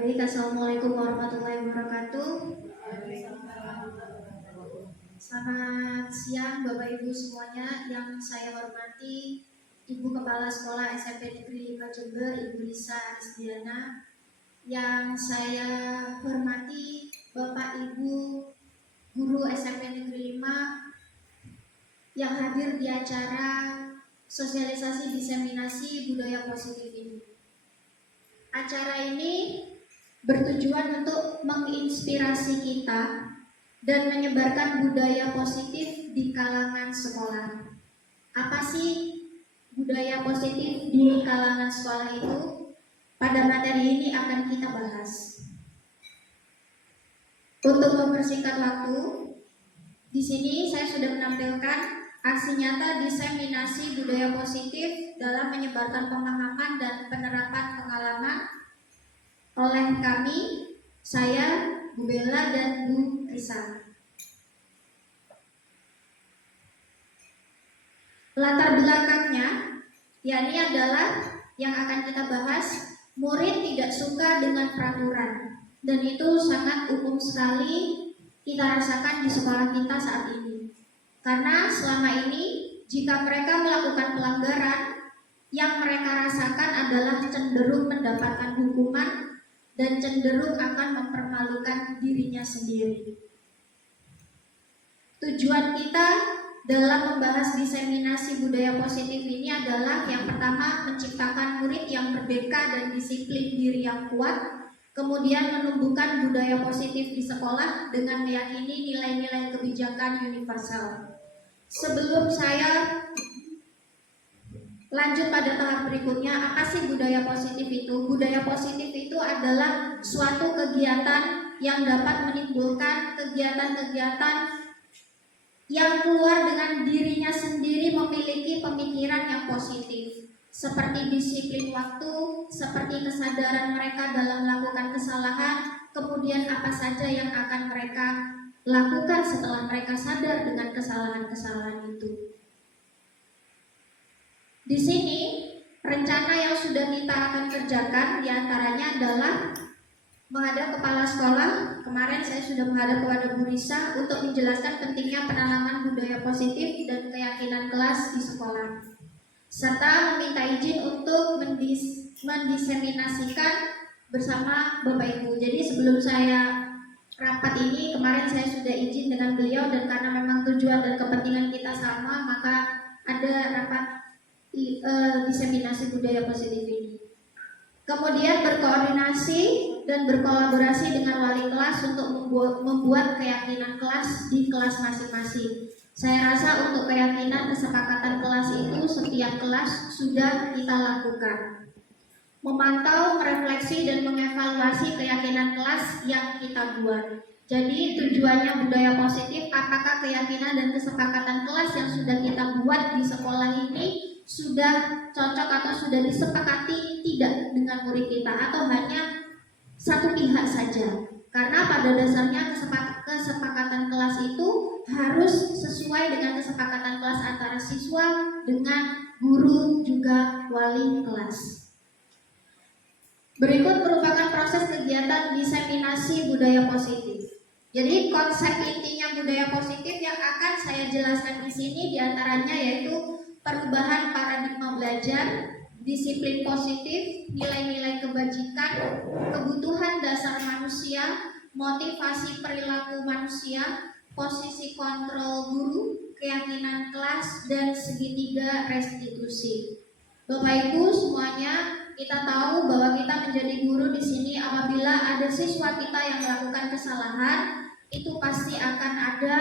Baik, Assalamualaikum warahmatullahi wabarakatuh. Selamat siang Bapak Ibu semuanya yang saya hormati, Ibu Kepala Sekolah SMP Negeri 5 Jember, Ibu Lisa Arisdiana. Yang saya hormati Bapak Ibu Guru SMP Negeri 5 yang hadir di acara sosialisasi diseminasi budaya positif ini. Acara ini bertujuan untuk menginspirasi kita dan menyebarkan budaya positif di kalangan sekolah. Apa sih budaya positif di kalangan sekolah itu? Pada materi ini akan kita bahas. Untuk mempersingkat waktu, di sini saya sudah menampilkan aksi nyata diseminasi budaya positif dalam menyebarkan pemahaman dan penerapan pengalaman oleh kami, saya, Bu Bella dan Bu Risa. Latar belakangnya, yakni adalah yang akan kita bahas, murid tidak suka dengan peraturan, dan itu sangat umum sekali kita rasakan di sekolah kita saat ini. Karena selama ini, jika mereka melakukan pelanggaran, yang mereka rasakan adalah cenderung mendapatkan hukuman dan cenderung akan mempermalukan dirinya sendiri. Tujuan kita dalam membahas diseminasi budaya positif ini adalah yang pertama, menciptakan murid yang merdeka dan disiplin diri yang kuat, kemudian menumbuhkan budaya positif di sekolah dengan meyakini nilai-nilai kebijakan universal. Sebelum saya lanjut pada tahap berikutnya, apa sih budaya positif itu? Budaya positif itu adalah suatu kegiatan yang dapat menimbulkan kegiatan-kegiatan yang keluar dengan dirinya sendiri memiliki pemikiran yang positif, seperti disiplin waktu, seperti kesadaran mereka dalam melakukan kesalahan, kemudian apa saja yang akan mereka lakukan setelah mereka sadar dengan kesalahan-kesalahan itu. Di sini, rencana yang sudah kita akan kerjakan diantaranya adalah menghadap kepala sekolah. Kemarin saya sudah menghadap kepada Bu Risa untuk menjelaskan pentingnya penanaman budaya positif dan keyakinan kelas di sekolah, serta meminta izin untuk mendiseminasikan bersama Bapak Ibu. Jadi sebelum saya rapat ini, kemarin saya sudah izin dengan beliau, dan karena memang tujuan dan kepentingan kita sama, maka ada rapat diseminasi budaya positif ini. Kemudian berkoordinasi dan berkolaborasi dengan wali kelas untuk membuat keyakinan kelas di kelas masing-masing. Saya rasa untuk keyakinan kesepakatan kelas itu setiap kelas sudah kita lakukan. Memantau, merefleksi, dan mengevaluasi keyakinan kelas yang kita buat. Jadi tujuannya budaya positif, apakah keyakinan dan kesepakatan kelas yang sudah kita buat di sekolah ini sudah cocok atau sudah disepakati tidak dengan murid kita, atau hanya satu pihak saja. Karena pada dasarnya kesepakatan kelas itu harus sesuai dengan kesepakatan kelas antara siswa dengan guru juga wali kelas. Berikut merupakan proses kegiatan diseminasi budaya positif. Jadi konsep intinya budaya positif yang akan saya jelaskan di sini diantaranya yaitu perubahan paradigma belajar, disiplin positif, nilai-nilai kebajikan, kebutuhan dasar manusia, motivasi perilaku manusia, posisi kontrol guru, keyakinan kelas, dan segitiga restitusi. Bapak Ibu semuanya, kita tahu bahwa kita menjadi guru di sini apabila ada siswa kita yang melakukan kesalahan, itu pasti akan ada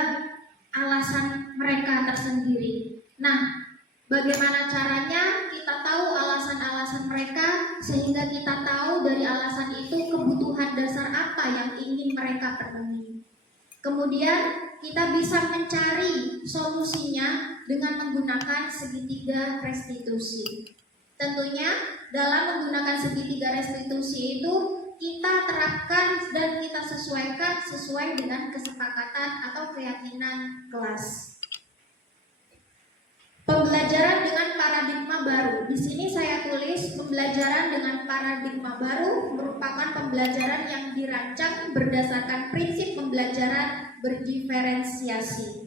alasan mereka tersendiri. Nah, bagaimana caranya kita tahu alasan-alasan mereka sehingga kita tahu dari alasan itu kebutuhan dasar apa yang ingin mereka penuhi. Kemudian kita bisa mencari solusinya dengan menggunakan segitiga restitusi. Tentunya dalam menggunakan segitiga restitusi itu kita terapkan dan kita sesuaikan sesuai dengan kesepakatan atau keyakinan kelas. Pembelajaran dengan paradigma baru. Di sini saya tulis pembelajaran dengan paradigma baru merupakan pembelajaran yang dirancang berdasarkan prinsip pembelajaran berdiferensiasi.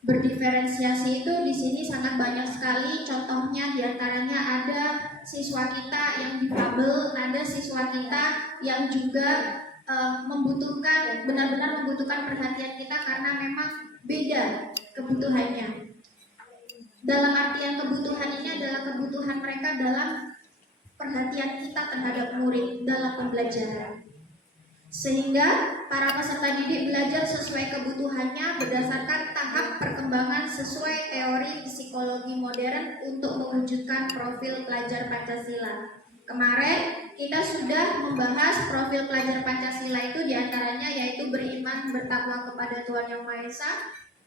Berdiferensiasi itu di sini sangat banyak sekali. Contohnya diantaranya ada siswa kita yang difabel, ada siswa kita yang juga membutuhkan, benar-benar membutuhkan perhatian kita karena memang beda kebutuhannya. Dalam artian kebutuhan ini adalah kebutuhan mereka dalam perhatian kita terhadap murid dalam pembelajaran. Sehingga para peserta didik belajar sesuai kebutuhannya berdasarkan tahap perkembangan sesuai teori psikologi modern untuk mewujudkan profil pelajar Pancasila. Kemarin kita sudah membahas profil pelajar Pancasila itu diantaranya yaitu beriman, bertakwa kepada Tuhan Yang Maha Esa,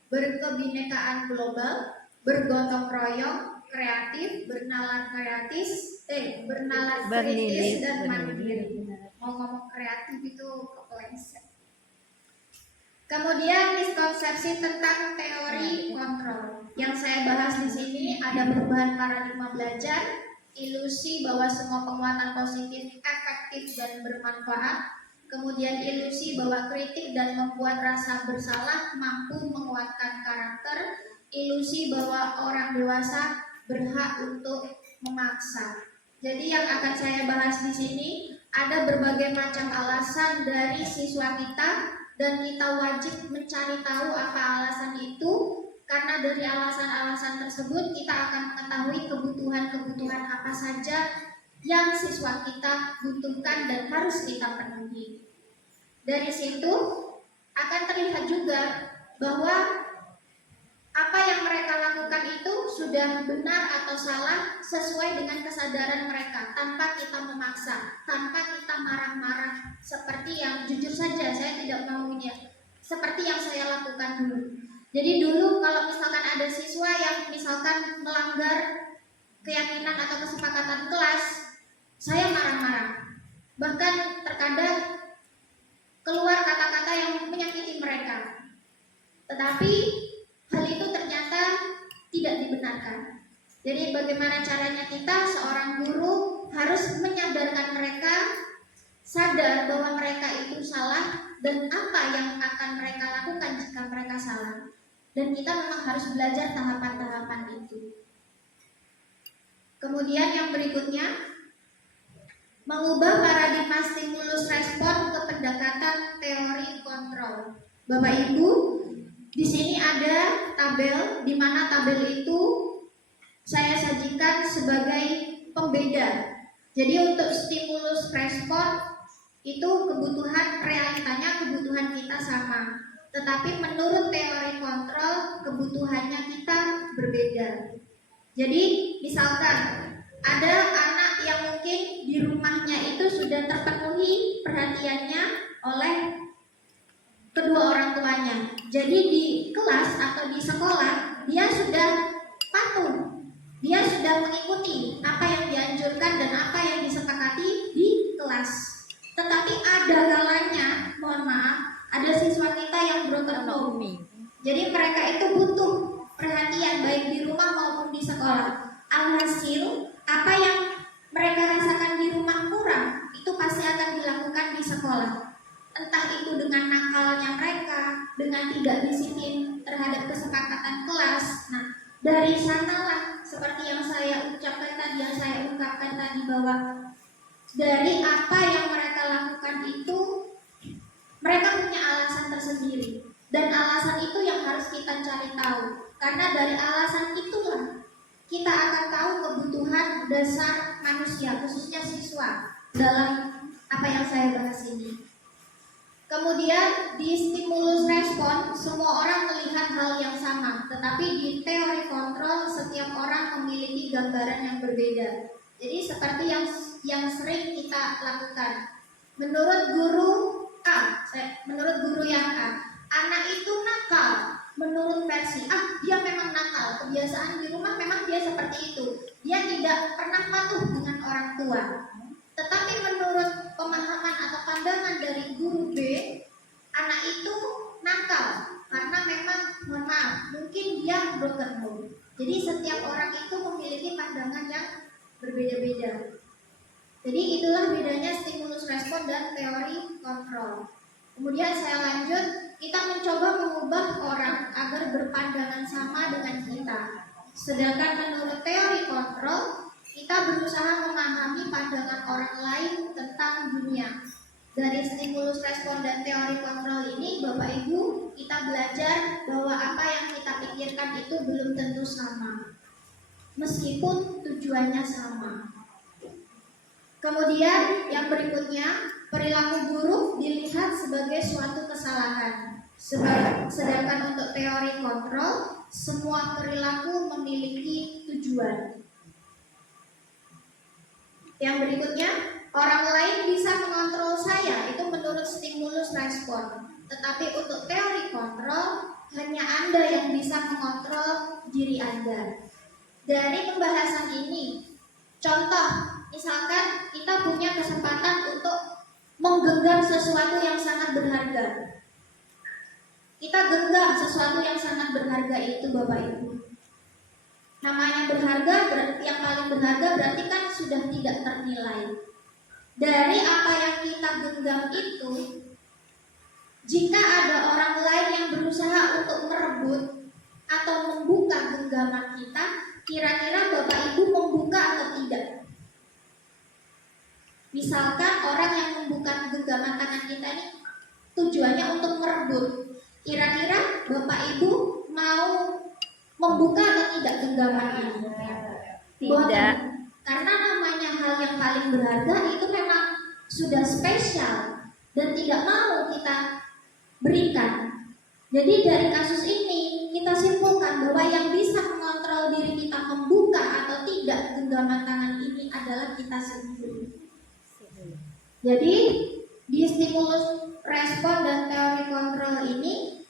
berkebinekaan global, bergotong royong, kreatif, bernalar kritis dan mandiri. Mau ngomong kreatif itu kepleset. Kemudian miskonsepsi tentang teori kontrol. Yang saya bahas di sini ada perubahan paradigma belajar, ilusi bahwa semua penguatan positif efektif dan bermanfaat, kemudian ilusi bahwa kritik dan membuat rasa bersalah mampu menguatkan karakter, ilusi bahwa orang dewasa berhak untuk memaksa. Jadi yang akan saya bahas di sini ada berbagai macam alasan dari siswa kita dan kita wajib mencari tahu apa alasan itu, karena dari alasan-alasan tersebut kita akan mengetahui kebutuhan-kebutuhan apa saja yang siswa kita butuhkan dan harus kita penuhi. Dari situ akan terlihat juga bahwa apa yang mereka lakukan itu sudah benar atau salah sesuai dengan kesadaran mereka, tanpa kita memaksa, tanpa kita marah-marah. Seperti yang jujur saja saya tidak mau ini ya, seperti yang saya lakukan dulu. Jadi dulu kalau misalkan ada siswa yang misalkan melanggar keyakinan atau kesepakatan kelas, saya marah-marah. Bahkan terkadang keluar kata-kata yang menyakiti mereka. Tetapi hal itu ternyata tidak dibenarkan. Jadi bagaimana caranya kita seorang guru harus menyadarkan mereka sadar bahwa mereka itu salah dan apa yang akan mereka lakukan jika mereka salah. Dan kita memang harus belajar tahapan-tahapan itu. Kemudian yang berikutnya, mengubah paradigma stimulus respon ke pendekatan teori kontrol. Bapak Ibu, di sini ada tabel, di mana tabel itu saya sajikan sebagai pembeda. Jadi untuk stimulus respon itu kebutuhan, realitanya kebutuhan kita sama, tetapi menurut teori kontrol kebutuhannya kita berbeda. Jadi misalkan ada anak yang mungkin di rumahnya itu sudah terpenuhi perhatiannya oleh kedua orang tuanya. Jadi di kelas atau di sekolah dia sudah patuh, dia sudah mengikuti apa yang dianjurkan dan apa yang disepakati di kelas. Tetapi ada kalanya, mohon maaf, ada siswa kita yang broken home. Jadi mereka itu butuh perhatian baik di rumah maupun di sekolah. Alhasil apa yang mereka rasakan di rumah kurang, itu pasti akan dilakukan di sekolah. Entah itu dengan nakalnya mereka, dengan tidak disiplin terhadap kesepakatan kelas. Nah, dari sanalah seperti yang saya ucapkan tadi, yang saya ungkapkan tadi, bahwa dari apa yang mereka lakukan itu mereka punya alasan tersendiri, dan alasan itu yang harus kita cari tahu, karena dari alasan itulah kita akan tahu kebutuhan dasar manusia, khususnya siswa, dalam apa yang saya bahas ini. Kemudian di stimulus respon semua orang melihat hal yang sama, tetapi di teori kontrol setiap orang memiliki gambaran yang berbeda. Jadi seperti yang sering kita lakukan. Menurut guru A, menurut guru yang A, anak itu nakal. Menurut versi A, dia memang nakal. Kebiasaan di rumah memang dia seperti itu. Dia tidak pernah patuh dengan orang tua. Tetapi menurut pemahaman atau pandangan dari guru B, anak itu nakal karena memang, mohon maaf, mungkin dia broken home. Jadi setiap orang itu memiliki pandangan yang berbeda-beda. Jadi itulah bedanya stimulus respon dan teori kontrol. Kemudian saya lanjut, kita mencoba mengubah orang agar berpandangan sama dengan kita. Sedangkan menurut teori kontrol, kita berusaha memahami pandangan orang lain tentang dunia. Dari stimulus respon dan teori kontrol ini, Bapak Ibu, kita belajar bahwa apa yang kita pikirkan itu belum tentu sama, meskipun tujuannya sama. Kemudian yang berikutnya, perilaku buruk dilihat sebagai suatu kesalahan. Sedangkan untuk teori kontrol, semua perilaku memiliki tujuan. Yang berikutnya, orang lain bisa mengontrol saya, itu menurut stimulus respon. Tetapi untuk teori kontrol, hanya Anda yang bisa mengontrol diri Anda. Dari pembahasan ini, contoh, misalkan kita punya kesempatan untuk menggenggam sesuatu yang sangat berharga. Kita genggam sesuatu yang sangat berharga itu, Bapak Ibu. Namanya berharga, yang paling berharga berarti kan sudah tidak ternilai. Dari apa yang kita genggam itu, jika ada orang lain yang berusaha untuk merebut atau membuka genggaman kita, kira-kira Bapak Ibu membuka atau tidak? Misalkan orang yang membuka genggaman tangan kita ini tujuannya untuk merebut, kira-kira Bapak Ibu mau membuka atau tidak genggaman ini? Tidak. Karena namanya hal yang paling berharga itu memang sudah spesial dan tidak mau kita berikan. Jadi dari kasus ini kita simpulkan bahwa yang bisa mengontrol diri kita membuka atau tidak genggaman tangan ini adalah kita sendiri. Jadi di stimulus respon dan teori kontrol ini,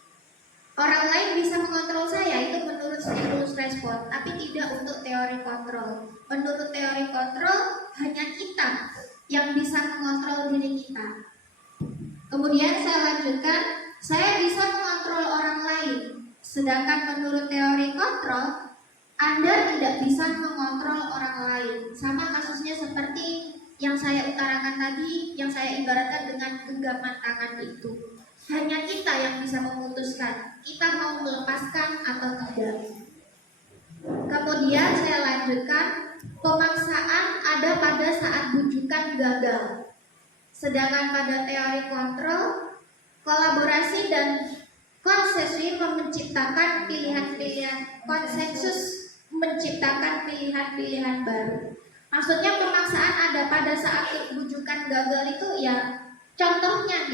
orang lain bisa mengontrol saya, itu menurut stimulus respon, tapi tidak untuk teori kontrol. Menurut teori kontrol, hanya kita yang bisa mengontrol diri kita. Kemudian saya lanjutkan, saya bisa mengontrol orang lain. Sedangkan menurut teori kontrol, Anda tidak bisa mengontrol orang lain. Sama kasusnya seperti yang saya utarakan tadi, yang saya ibaratkan dengan genggaman tangan itu. Hanya kita yang bisa memutuskan kita mau melepaskan atau tidak. Kemudian saya lanjutkan, pemaksaan ada pada saat bujukan gagal. Sedangkan pada teori kontrol, kolaborasi dan konsensus menciptakan pilihan-pilihan, konsensus menciptakan pilihan-pilihan baru. Maksudnya pemaksaan ada pada saat bujukan gagal itu ya contohnya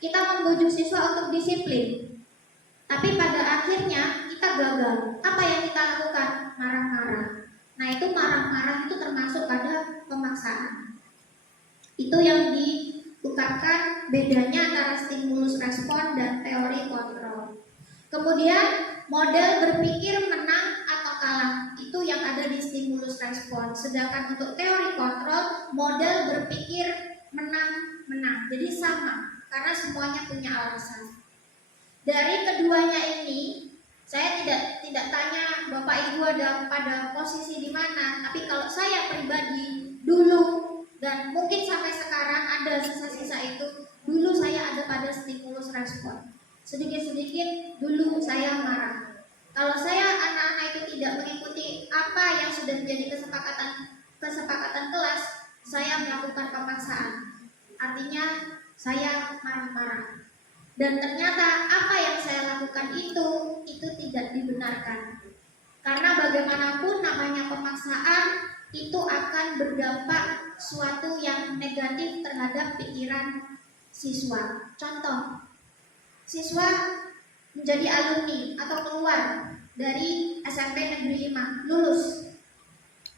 kita membujuk siswa untuk disiplin, tapi pada akhirnya kita gagal. Apa yang kita lakukan? Marah-marah. Nah itu marah-marah itu termasuk pada pemaksaan. Itu yang diungkapkan bedanya antara stimulus respon dan teori kontrol. Kemudian model berpikir menang atau kalah, itu yang ada di stimulus respon. Sedangkan untuk teori kontrol, model berpikir menang. Jadi sama, karena semuanya punya alasan. Dari keduanya ini, saya tidak tanya Bapak Ibu ada pada posisi di mana, tapi kalau saya pribadi dulu dan mungkin sampai sekarang ada sisa-sisa itu, dulu saya ada pada stimulus respon. Sedikit-sedikit dulu saya marah. Kalau saya anak-anak itu tidak mengikuti apa yang sudah menjadi kesepakatan kelas, saya melakukan pemaksaan. Artinya saya marah-marah. Dan ternyata apa yang saya lakukan itu tidak dibenarkan. Karena bagaimanapun namanya pemaksaan itu akan berdampak suatu yang negatif terhadap pikiran siswa. Contoh, siswa menjadi alumni atau keluar dari SMP Negeri 5, lulus,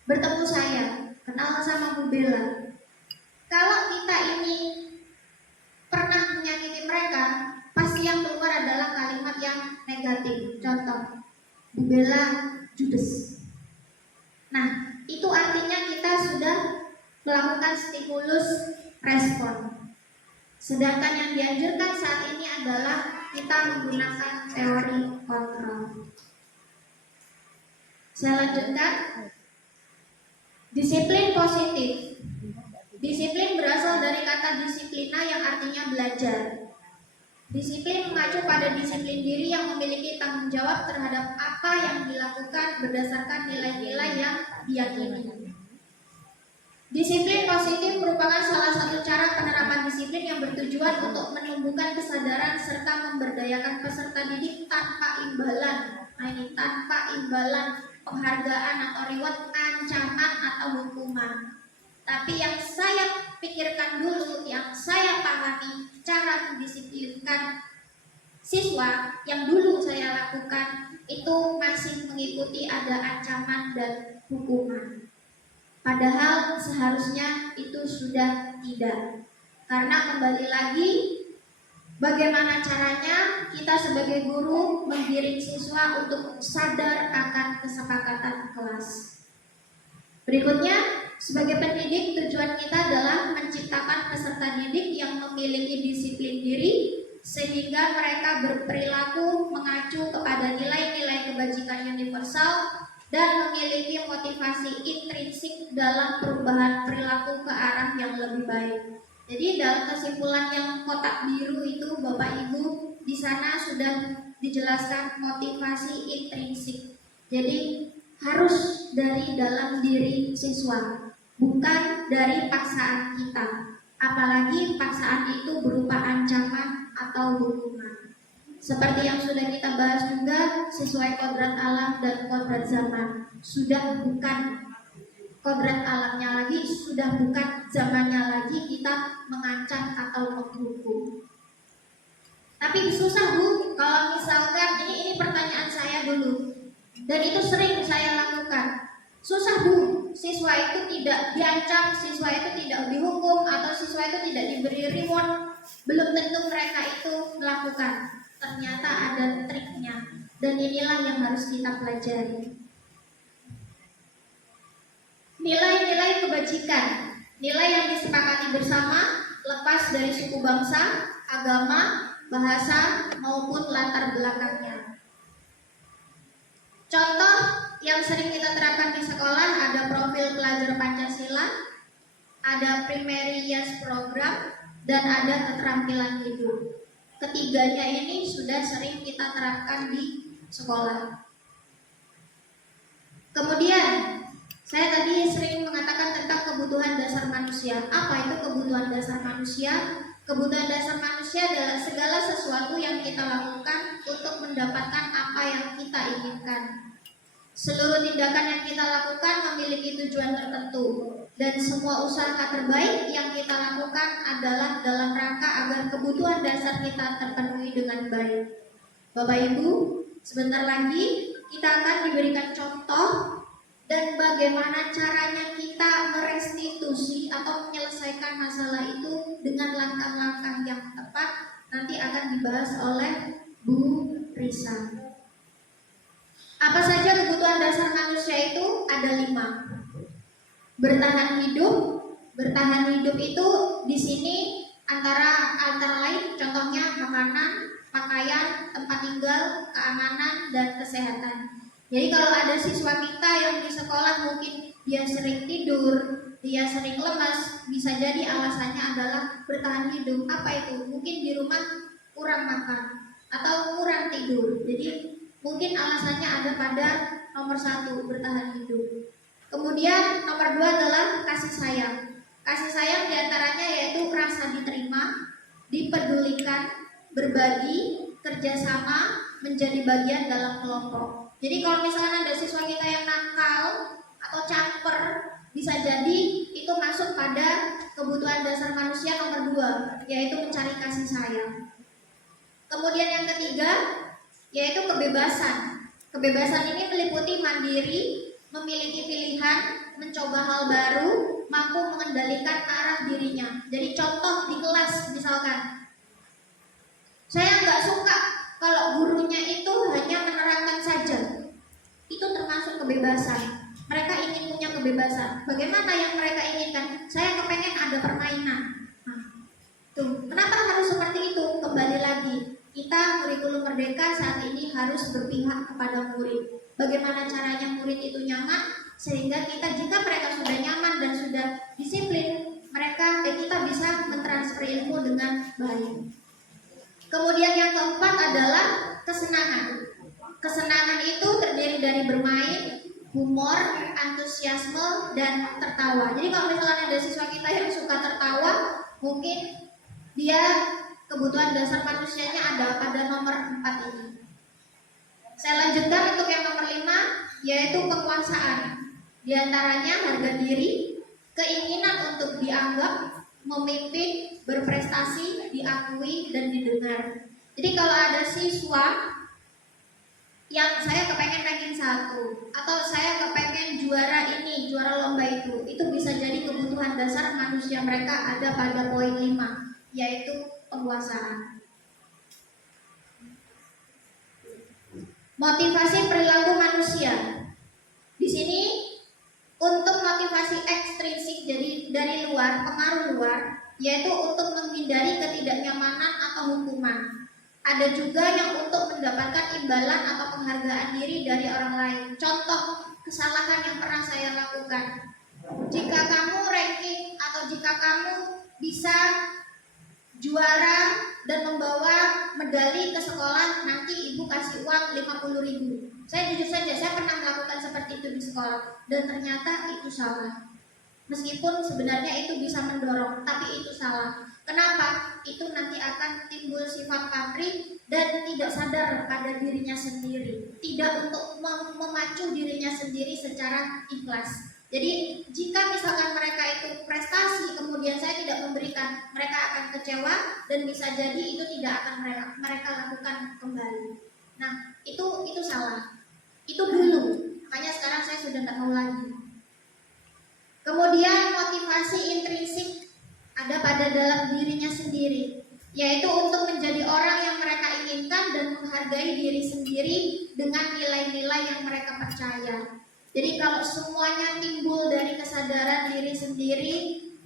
bertemu saya, kenal sama Bu Bella. Kalau kita ini pernah menyakiti mereka, pasti yang keluar adalah kalimat yang negatif. Contoh, Bu Bella judes. Nah, itu artinya kita sudah melakukan stimulus respon. Sedangkan yang dianjurkan saat ini adalah kita menggunakan teori kontrol. Saya lanjutkan. Disiplin positif. Disiplin berasal dari kata disiplina yang artinya belajar. Disiplin mengacu pada disiplin diri yang memiliki tanggung jawab terhadap apa yang dilakukan berdasarkan nilai-nilai yang diyakini. Disiplin positif merupakan salah satu cara penerapan disiplin yang bertujuan untuk menumbuhkan kesadaran serta memberdayakan peserta didik tanpa imbalan. Nah, ini tanpa imbalan penghargaan atau reward, ancaman atau hukuman. Tapi yang saya pikirkan dulu, yang saya pahami cara mendisiplinkan siswa yang dulu saya lakukan itu masih mengikuti ada ancaman dan hukuman. Padahal seharusnya itu sudah tidak. Karena kembali lagi, bagaimana caranya kita sebagai guru menggiring siswa untuk sadar akan kesepakatan kelas. Berikutnya, sebagai pendidik, tujuan kita adalah menciptakan peserta didik yang memiliki disiplin diri sehingga mereka berperilaku mengacu kepada nilai-nilai kebajikan universal dan memiliki motivasi intrinsik dalam perubahan perilaku ke arah yang lebih baik. Jadi dalam kesimpulan yang kotak biru itu Bapak Ibu di sana sudah dijelaskan motivasi intrinsik. Jadi harus dari dalam diri siswa, bukan dari paksaan kita. Apalagi paksaan itu berupa ancaman atau hukuman. Seperti yang sudah kita bahas juga, sesuai kodrat alam dan kodrat zaman. Sudah bukan kodrat alamnya lagi, sudah bukan zamannya lagi kita mengancam atau menghukum. Tapi susah Bu, kalau misalkan ini pertanyaan saya dulu. Dan itu sering saya lakukan. Susah Bu, siswa itu tidak diancam, siswa itu tidak dihukum, atau siswa itu tidak diberi reward. Belum tentu mereka itu melakukan. Ternyata ada triknya. Dan inilah yang harus kita pelajari. Nilai-nilai kebajikan, nilai yang disepakati bersama, lepas dari suku bangsa, agama, bahasa, maupun latar belakangnya. Contoh yang sering kita terapkan di sekolah ada profil pelajar Pancasila, ada primary years program, dan ada keterampilan hidup. Ketiganya ini sudah sering kita terapkan di sekolah. Kemudian, saya tadi sering mengatakan tentang kebutuhan dasar manusia. Apa itu kebutuhan dasar manusia? Kebutuhan dasar manusia adalah segala sesuatu yang kita lakukan untuk mendapatkan apa yang kita inginkan. Seluruh tindakan yang kita lakukan memiliki tujuan tertentu, dan semua usaha terbaik yang kita lakukan adalah dalam rangka agar kebutuhan dasar kita terpenuhi dengan baik. Bapak Ibu, sebentar lagi kita akan diberikan contoh dan bagaimana caranya kita merestitusi atau menyelesaikan masalah itu dengan langkah-langkah yang tepat. Nanti akan dibahas oleh Bu Risa. Apa saja kebutuhan dasar manusia itu? Ada 5. Bertahan hidup. Bertahan hidup itu di sini antara lain contohnya makanan, pakaian, tempat tinggal, keamanan, dan kesehatan. Jadi kalau ada siswa kita yang di sekolah mungkin dia sering tidur, dia sering lemas, bisa jadi alasannya adalah bertahan hidup. Apa itu? Mungkin di rumah kurang makan atau kurang tidur. Jadi mungkin alasannya ada pada nomor 1, bertahan hidup. Kemudian nomor 2 adalah kasih sayang. Kasih sayang diantaranya yaitu rasa diterima, dipedulikan, berbagi, kerjasama, menjadi bagian dalam kelompok. Jadi kalau misalkan ada siswa kita yang nakal atau caper, bisa jadi itu masuk pada kebutuhan dasar manusia nomor 2, yaitu mencari kasih sayang. Kemudian yang ketiga yaitu kebebasan. Kebebasan ini meliputi mandiri, memiliki pilihan, mencoba hal baru, mampu mengendalikan arah dirinya. Jadi contoh di kelas misalkan, saya nggak suka kalau gurunya itu hanya menerangkan saja. Itu termasuk kebebasan. Mereka ingin punya kebebasan. Bagaimana yang mereka inginkan? Saya kepengen ada permainan. Nah, tuh, kenapa harus seperti itu? Kembali lagi, kita kurikulum merdeka saat ini harus berpihak kepada murid. Bagaimana caranya murid itu nyaman, sehingga jika mereka sudah nyaman dan sudah disiplin, kita bisa mentransfer ilmu dengan baik. Kemudian yang keempat adalah kesenangan. Kesenangan itu terdiri dari bermain, humor, antusiasme, dan tertawa. Jadi kalau misalnya ada siswa kita yang suka tertawa, mungkin dia kebutuhan dasar manusianya ada pada nomor 4 ini. Saya lanjutkan untuk yang nomor 5, yaitu penguasaan. Di antaranya harga diri, keinginan untuk dianggap, memimpin, berprestasi, diakui, dan didengar. Jadi kalau ada siswa yang saya kepengen ranking 1 atau saya kepengen juara ini, juara lomba itu bisa jadi kebutuhan dasar manusia mereka ada pada poin 5, yaitu penguasaan. Motivasi perilaku manusia. Di sini untuk motivasi ekstrinsik, jadi dari luar, pengaruh luar, yaitu untuk menghindari ketidaknyamanan atau hukuman. Ada juga yang untuk mendapatkan imbalan atau penghargaan diri dari orang lain. Contoh kesalahan yang pernah saya lakukan. Jika kamu ranking atau jika kamu bisa juara dan membawa medali ke sekolah, nanti ibu kasih uang 50.000. Saya jujur saja, saya pernah melakukan seperti itu di sekolah dan ternyata itu salah. Meskipun sebenarnya itu bisa mendorong, tapi itu salah. Kenapa? Itu nanti akan timbul sifat pamrih dan tidak sadar pada dirinya sendiri, tidak untuk memacu dirinya sendiri secara ikhlas. Jadi jika misalkan mereka itu prestasi, kemudian saya tidak memberikan, mereka akan kecewa dan bisa jadi itu tidak akan mereka lakukan kembali. Nah, itu salah. Itu dulu. Makanya sekarang saya sudah tidak mau lagi. Kemudian motivasi intrinsik ada pada dalam dirinya sendiri, yaitu untuk menjadi orang yang mereka inginkan dan menghargai diri sendiri dengan nilai-nilai yang mereka percaya. Jadi kalau semuanya timbul dari kesadaran diri sendiri,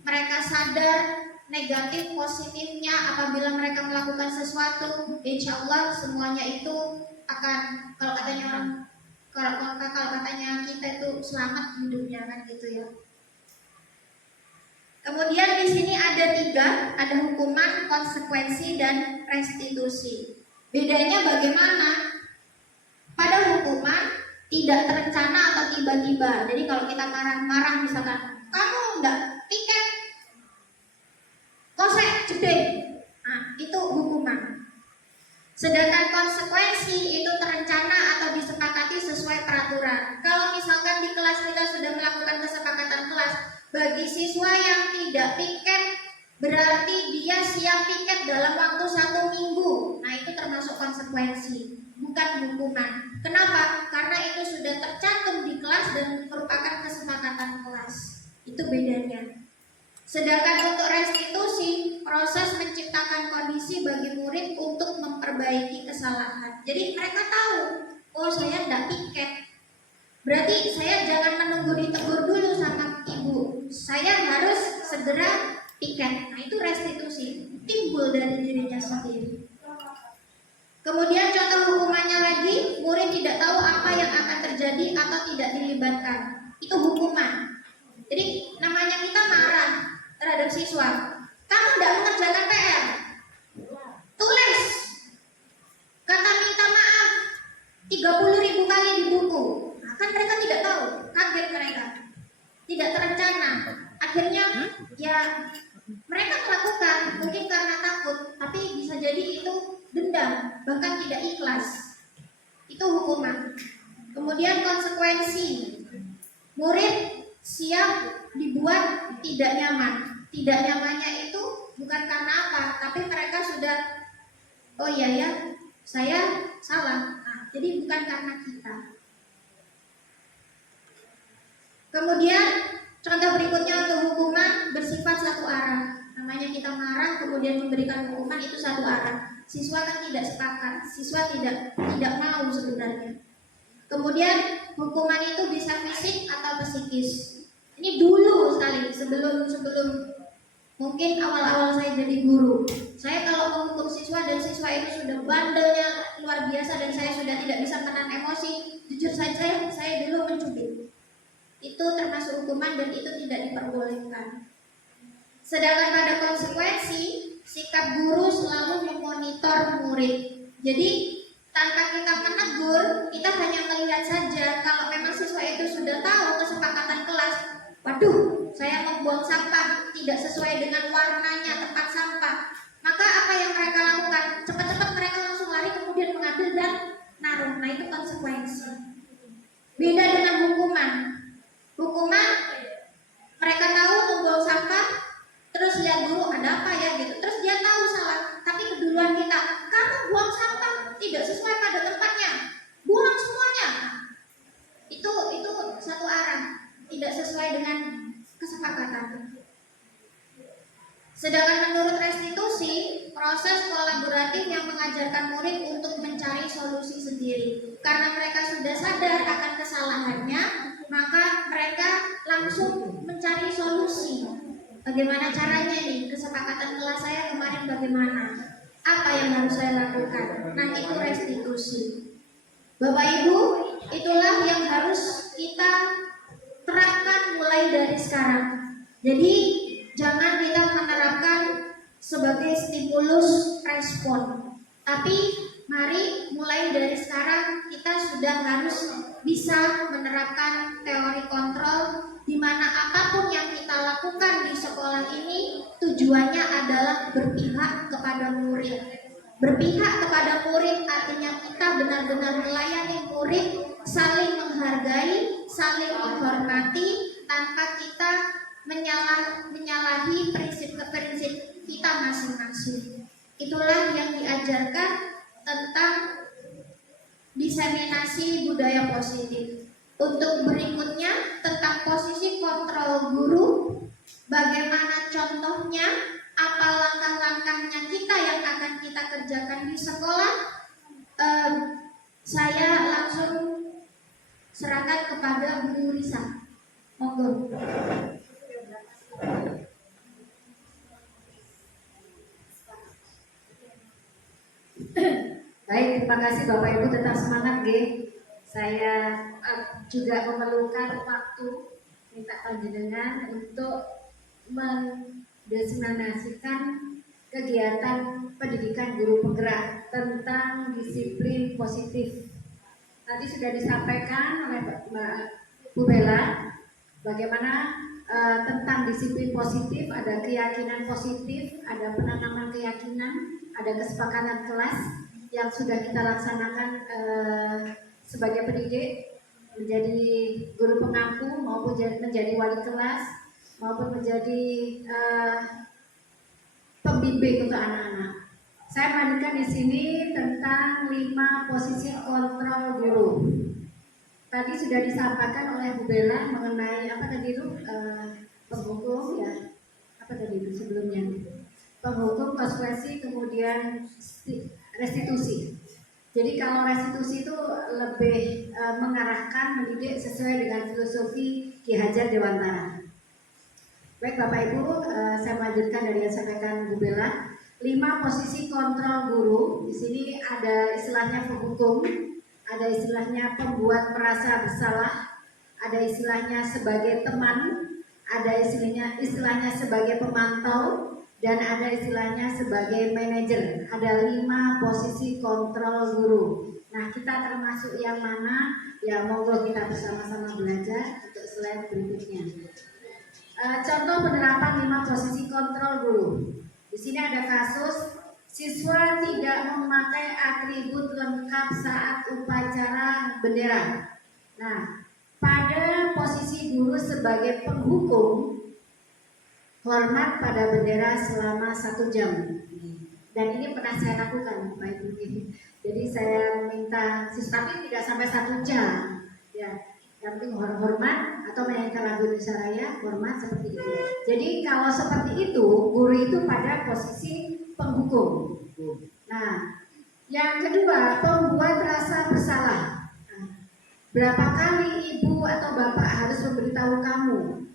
mereka sadar negatif positifnya apabila mereka melakukan sesuatu, insya Allah semuanya itu akan, kalau katanya orang, kalau katanya kita itu selamat hidupnya kan gitu ya. Kemudian di sini ada 3, ada hukuman, konsekuensi, dan restitusi. Bedanya bagaimana? Pada hukuman tidak terencana atau tiba-tiba. Jadi kalau kita marah-marah misalkan, kamu enggak tiket, kosek, jeding. Nah, itu hukuman. Sedangkan konsekuensi itu terencana atau disepakati sesuai peraturan. Kalau misalkan di kelas kita sudah melakukan kesepakatan kelas, bagi siswa yang tidak piket, berarti dia siap piket dalam waktu 1 minggu. Nah, itu termasuk konsekuensi, bukan hukuman. Kenapa? Karena itu sudah tercantum di kelas dan merupakan kesepakatan kelas. Itu bedanya. Sedangkan untuk restitusi, proses menciptakan kondisi bagi murid untuk memperbaiki kesalahan. Jadi mereka tahu, oh saya tidak piket, berarti saya jangan menunggu ditegur dulu sama ibu, saya harus segera piket. Nah, itu restitusi, timbul dari dirinya sendiri. Kemudian contoh hukumannya lagi, murid tidak tahu apa yang akan terjadi atau tidak dilibatkan. Itu hukuman. Jadi namanya kita marah terhadap siswa, kamu tidak mengerjakan PR, tulis kata minta maaf 30.000 kali di buku. Nah, kan mereka tidak tahu, kaget mereka, tidak terencana. Akhirnya ya mereka melakukan mungkin karena takut, tapi bisa jadi itu dendam, bahkan tidak ikhlas. Itu hukuman. Kemudian konsekuensi, murid siap dibuat tidak nyaman. Tidak nyamannya itu bukan karena apa, tapi mereka sudah, oh iya ya, saya salah. Nah, jadi bukan karena kita. Kemudian contoh berikutnya untuk hukuman bersifat satu arah. Namanya kita marah kemudian memberikan hukuman, itu satu arah. Siswa kan tidak sepakat, siswa tidak mau sebenarnya. Kemudian hukuman itu bisa fisik atau psikis. Ini dulu sekali, sebelum mungkin awal-awal saya jadi guru. Saya kalau menghukum siswa dan siswa itu sudah bandelnya luar biasa dan saya sudah tidak bisa menahan emosi, jujur saja saya dulu mencubit. Itu termasuk hukuman dan itu tidak diperbolehkan. Sedangkan pada konsekuensi, sikap guru selalu memonitor murid. Jadi tanpa kita menegur, kita hanya melihat saja. Kalau memang siswa itu sudah tahu kesepakatan kelas, waduh, saya membuang sampah tidak sesuai dengan warnanya tempat sampah, maka apa yang mereka lakukan? Cepat-cepat mereka langsung lari kemudian mengambil dan naruh. Nah, itu konsekuensi. Beda dengan hukuman. Hukuman, mereka tahu membuang sampah, terus lihat guru ada apa ya gitu, terus dia tahu salah, tapi keduluan kita, kamu buang sampah tidak sesuai pada tempatnya, buang semuanya. Itu satu arah, tidak sesuai dengan kesepakatan. Sedangkan menurut restitusi, proses kolaboratif yang mengajarkan murid untuk mencari solusi sendiri. Karena mereka sudah sadar akan kesalahannya, maka mereka langsung mencari solusi. Bagaimana caranya nih? Kesepakatan kelas saya kemarin bagaimana? Apa yang harus saya lakukan? Nah, itu restitusi. Bapak Ibu, itulah yang harus kita terapkan mulai dari sekarang. Jadi jangan kita menerapkan sebagai stimulus respon, tapi mari mulai dari sekarang kita sudah harus bisa menerapkan teori kontrol, di mana apapun yang kita lakukan di sekolah ini tujuannya adalah berpihak kepada murid. Berpihak kepada murid artinya kita benar-benar melayani murid, saling menghargai, saling menghormati, tanpa kita menyalahi prinsip-prinsip kita masing-masing. Itulah yang diajarkan tentang diseminasi budaya positif. Untuk berikutnya tentang posisi kontrol guru, bagaimana contohnya, apa langkah-langkahnya kita yang akan kita kerjakan di sekolah. Saya langsung serahkan kepada Bu Risa. Monggo. Baik, terima kasih Bapak Ibu, tetap semangat G. Saya juga memerlukan waktu, minta panjenengan untuk mendiseminasikan kegiatan pendidikan guru penggerak tentang disiplin positif. Tadi sudah disampaikan oleh Mbak Bu Bella bagaimana tentang disiplin positif, ada keyakinan positif, ada penanaman keyakinan, ada kesepakatan kelas yang sudah kita laksanakan sebagai pendidik, menjadi guru pengampu maupun menjadi wali kelas maupun menjadi pembimbing untuk anak-anak. Saya melanjutkan di sini tentang 5 posisi kontrol guru. Tadi sudah disampaikan oleh Bu Bella mengenai apa tadi itu penghukum ya, apa tadi itu sebelumnya, penghukum, konsekuensi, kemudian restitusi. Jadi kalau restitusi itu lebih mengarahkan mendidik sesuai dengan filosofi Ki Hajar Dewantara. Baik Bapak Ibu, saya melanjutkan dari yang disampaikan Bu Bella. 5 posisi kontrol guru. Di sini ada istilahnya penghukum, ada istilahnya pembuat merasa bersalah, ada istilahnya sebagai teman, ada istilahnya sebagai pemantau, dan ada istilahnya sebagai manajer. Ada 5 posisi kontrol guru. Nah, kita termasuk yang mana? Ya, monggo kita bersama-sama belajar untuk slide berikutnya. Contoh penerapan 5 posisi kontrol guru. Di sini ada kasus siswa tidak memakai atribut lengkap saat upacara bendera. Nah, pada posisi guru sebagai penghukum, hormat pada bendera selama 1 jam. Dan ini pernah saya lakukan, Pak Ibu. Jadi saya minta siswa, tapi tidak sampai 1 jam. Ya, yang penting hormat atau menyanyikan lagu Indonesia Raya, hormat seperti itu. Jadi kalau seperti itu, guru itu pada posisi penghukum. Nah, yang kedua, pembuat rasa bersalah. Nah, berapa kali ibu atau bapak harus memberitahu kamu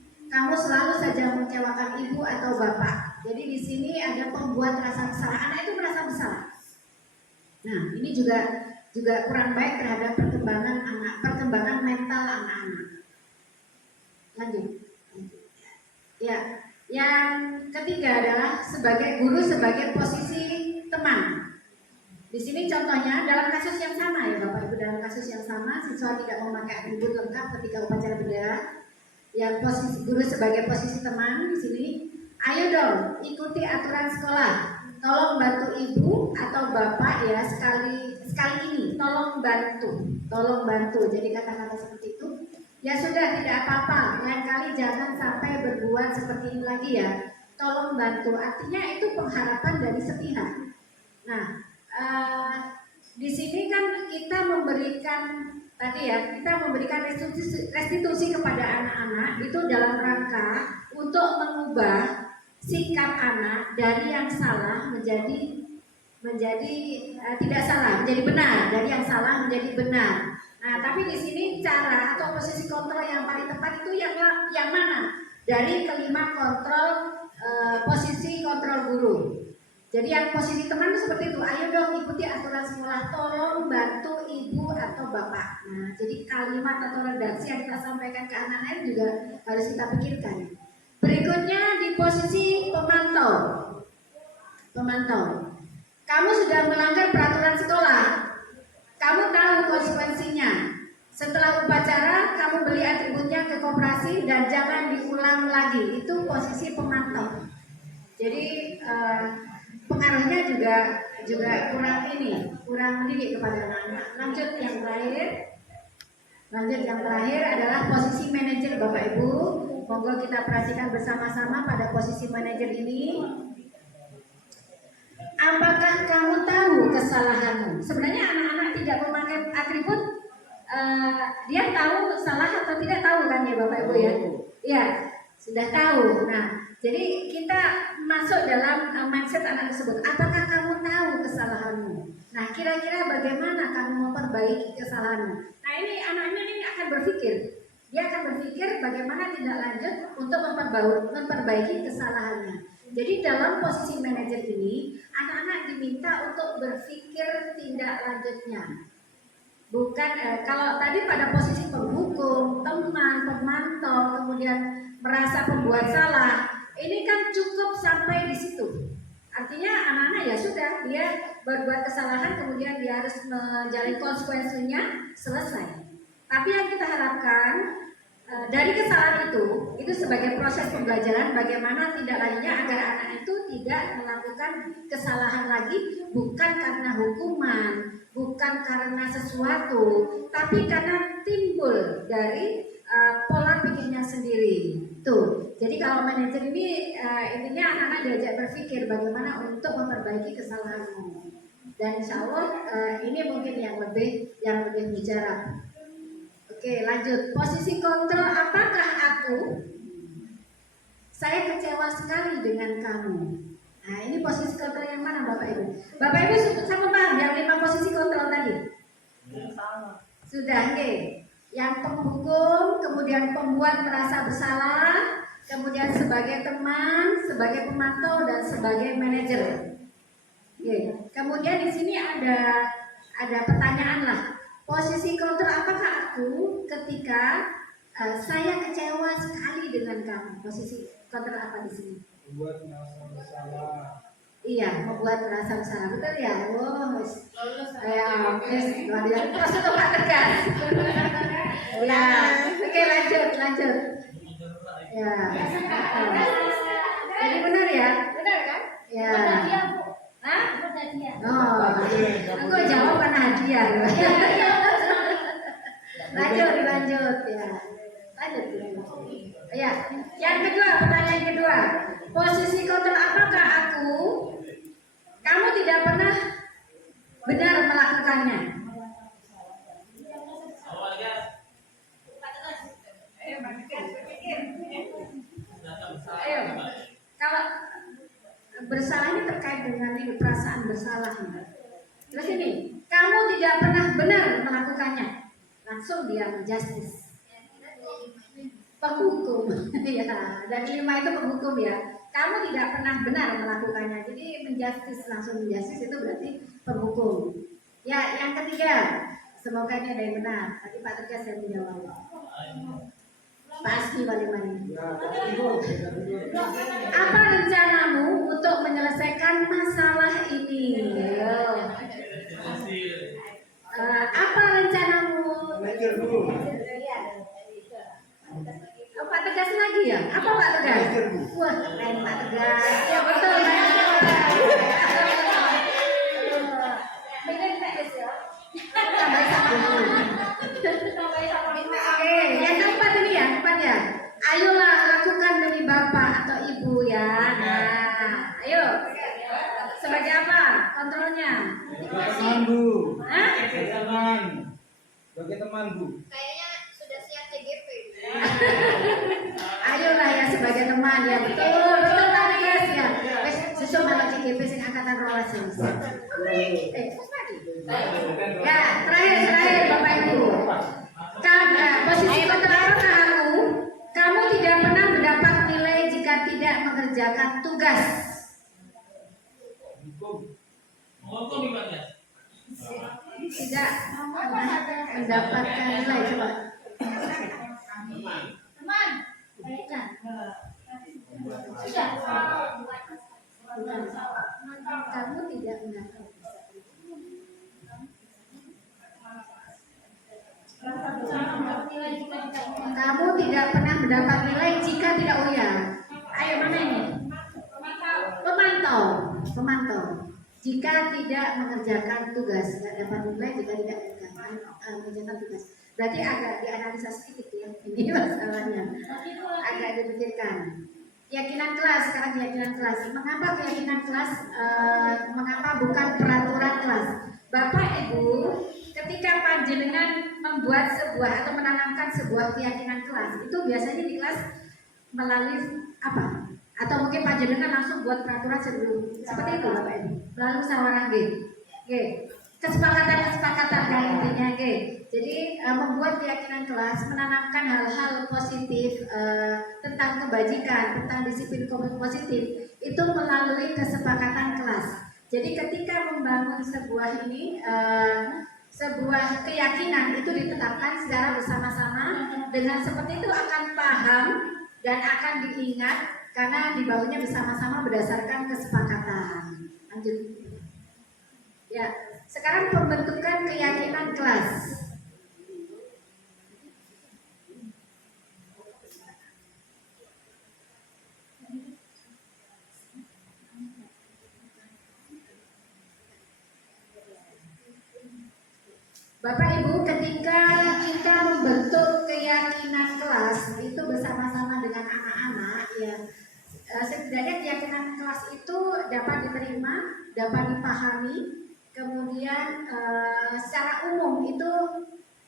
selalu saja mengecewakan ibu atau bapak. Jadi di sini ada pembuat rasa bersalah. Anak itu merasa bersalah. Nah, ini juga juga kurang baik terhadap perkembangan mental anak-anak. Lanjut. Ya, yang ketiga adalah sebagai guru sebagai posisi teman. Di sini contohnya dalam kasus yang sama ya Bapak Ibu, dalam kasus yang sama siswa tidak memakai atribut lengkap ketika upacara bendera. Yang posisi guru sebagai posisi teman di sini, ayo dong ikuti aturan sekolah. Tolong bantu ibu atau bapak ya sekali ini, tolong bantu. Jadi kata-kata seperti itu. Ya sudah tidak apa-apa, lain kali jangan sampai berbuat seperti ini lagi ya. Tolong bantu. Artinya itu pengharapan dari sepihak. Nah, di sini kan kita memberikan restitusi kepada anak-anak itu dalam rangka untuk mengubah sikap anak dari yang salah menjadi tidak salah, menjadi benar, dari yang salah menjadi benar. Nah, tapi di sini cara atau posisi kontrol yang paling tepat itu yang mana? Dari kelima kontrol posisi kontrol guru. Jadi yang posisi teman itu seperti itu, ayo dong ikuti aturan sekolah, tolong bantu ibu atau bapak. Nah, jadi kalimat atau redaksi yang kita sampaikan ke anak-anak juga harus kita pikirkan. Berikutnya di posisi pemantau. Kamu sudah melanggar peraturan sekolah, kamu tahu konsekuensinya. Setelah upacara, kamu beli atributnya ke koperasi dan jangan diulang lagi. Itu posisi pemantau. Jadi pengaruhnya juga kurang mendidik kepada anak-anak. Lanjut yang terakhir adalah posisi manajer Bapak Ibu. Monggo kita perhatikan bersama-sama pada posisi manajer ini. Apakah kamu tahu kesalahanmu? Sebenarnya anak-anak tidak memakai atribut, dia tahu salah atau tidak tahu kan ya Bapak Ibu ya? Iya, sudah tahu. Nah, jadi kita masuk dalam mindset anak tersebut. Apakah kamu tahu kesalahanmu? Nah, kira-kira bagaimana kamu memperbaiki kesalahanmu? Nah, ini anak-anak ini akan berpikir. Dia akan berpikir bagaimana tindak lanjut untuk memperbaiki kesalahannya. Jadi dalam posisi manajer ini, anak-anak diminta untuk berpikir tindak lanjutnya. Bukan kalau tadi pada posisi penghukum, teman, pemantau, kemudian merasa pembuat salah, ini kan cukup sampai di situ. Artinya anak-anak ya sudah, dia berbuat kesalahan, kemudian dia harus menjalani konsekuensinya, selesai. Tapi yang kita harapkan dari kesalahan itu sebagai proses pembelajaran bagaimana tindak lanjutnya agar anak itu tidak melakukan kesalahan lagi, bukan karena hukuman, bukan karena sesuatu, tapi karena timbul dari pola pikirnya sendiri. Tuh. Jadi kalau manajer ini intinya anak-anak diajak berpikir bagaimana untuk memperbaiki kesalahanmu. Dan insya Allah ini mungkin yang lebih bicara. Oke, lanjut. Posisi kontrol, apakah aku? Saya kecewa sekali dengan kamu. Nah, ini posisi kontrol yang mana Bapak Ibu? Bapak Ibu sama paham yang 5 posisi kontrol tadi? Sudah, oke. Yang penghukum, kemudian pembuat merasa bersalah, kemudian sebagai teman, sebagai pemantau, dan sebagai manajer. Oke. Kemudian di sini ada pertanyaan lah. Posisi kontrol, apakah aku ketika saya kecewa sekali dengan kamu? Posisi kontrol apa di sini? Membuat merasa bersalah. Iya, membuat merasa bersalah, betul ya? Oh, luar biasa. Terus itu Pak tegas. Ya, oke lanjut. Ya, jadi benar ya? Benar kan? Ya. Hah? Hadiah. Oh, aku jawab karena hadiah. Lanjut ya. Ya, yang kedua, pertanyaan kedua. Posisi kontrol, apakah aku? Kamu tidak pernah benar melakukannya. Ayo, kalau bersalah ini terkait dengan perasaan bersalah. Terus ini, kamu tidak pernah benar melakukannya. Langsung dia menjustice. Penghukum, ya. Dan 5 itu penghukum ya. Kamu tidak pernah benar melakukannya. Jadi langsung menjustice itu berarti penghukum. Ya, yang ketiga, semoga ini ada yang benar. Tadi Pak Tegas yang menjawab. Pak Asmi Bali-Bali. Apa rencanamu untuk menyelesaikan masalah ini? Apa rencanamu? Oh, Pak Tegas lagi ya? Apa Pak Tegas? Wah, keren Pak Tegas. Ya betul Pak Tegas. Mirip Pak Tegas ya. Tambah sama Oke, yang keempat ini ya, keempat ya. Ayolah lakukan demi bapak atau ibu ya. Nah, ayo. Sebagai apa? Kontrolnya. Teman Bu. Hah? Teman. Bagi teman Bu. Kayaknya sudah siap CGP. Ayolah ya sebagai teman ya. Betul, betul Pak Tegas ya. Wes susul malah CGP sing angkatan rolas ya. Ya, terakhir Bapak Ibu. Posisi kontra apa kamu? Kamu tidak pernah mendapat nilai jika tidak mengerjakan tugas. Tidak mendapatkan nilai coba. Teman, baiklah. Sudah. Kamu tidak mendapat. Kamu tidak pernah mendapat nilai jika tidak uya. Ayo mana ini? Pemantau. Jika tidak mengerjakan tugas, tidak dapat nilai jika tidak mengerjakan tugas. Berarti agak dianalisa sedikit ya. Ini masalahnya. Agak dipikirkan. Keyakinan kelas, sekarang keyakinan kelas. Mengapa keyakinan kelas? Mengapa bukan peraturan kelas? Bapak Ibu, ketika panjenengan membuat sebuah atau menanamkan sebuah keyakinan kelas, itu biasanya di kelas melalui apa? Atau mungkin panjenengan langsung buat peraturan sebelum seperti itu Bapak Ibu. Melalui musyawarah G. Kesepakatan kan intinya G. Jadi membuat keyakinan kelas, menanamkan hal-hal positif tentang kebajikan, tentang disiplin positif itu melalui kesepakatan kelas. Jadi ketika membangun sebuah sebuah keyakinan itu ditetapkan secara bersama-sama, dengan seperti itu akan paham dan akan diingat karena dibangunnya bersama-sama berdasarkan kesepakatan. Lanjut. Ya, sekarang pembentukan keyakinan kelas. Bapak Ibu, ketika kita membentuk keyakinan kelas itu bersama-sama dengan anak-anak, ya setidaknya keyakinan kelas itu dapat diterima, dapat dipahami, kemudian secara umum itu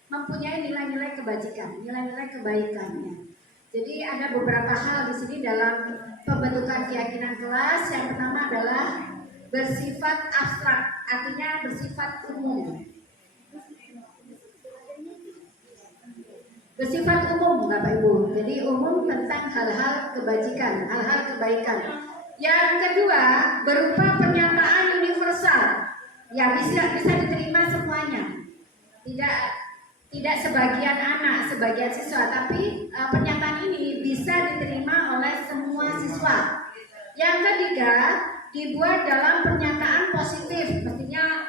mempunyai nilai-nilai kebajikan, nilai-nilai kebaikannya. Jadi ada beberapa hal di sini dalam pembentukan keyakinan kelas. Yang pertama adalah bersifat abstrak, artinya bersifat umum. Bersifat umum Bapak Ibu, jadi umum tentang hal-hal kebajikan, hal-hal kebaikan. Yang kedua berupa pernyataan universal, ya bisa diterima semuanya, tidak sebagian anak, sebagian siswa, tapi pernyataan ini bisa diterima oleh semua siswa. Yang ketiga dibuat dalam pernyataan positif, mestinya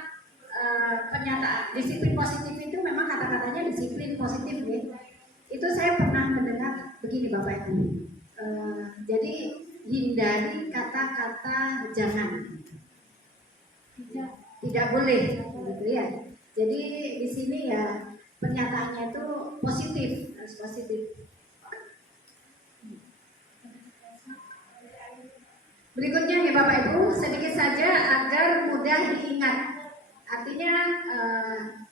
pernyataan disiplin positif itu memang kata-katanya disiplin positif ya. Itu saya pernah mendengar begini Bapak Ibu. Jadi hindari kata-kata jangan, tidak boleh, gitu ya. Jadi di sini ya pernyataannya itu positif, harus positif. Berikutnya ya Bapak Ibu, sedikit saja agar mudah diingat. Artinya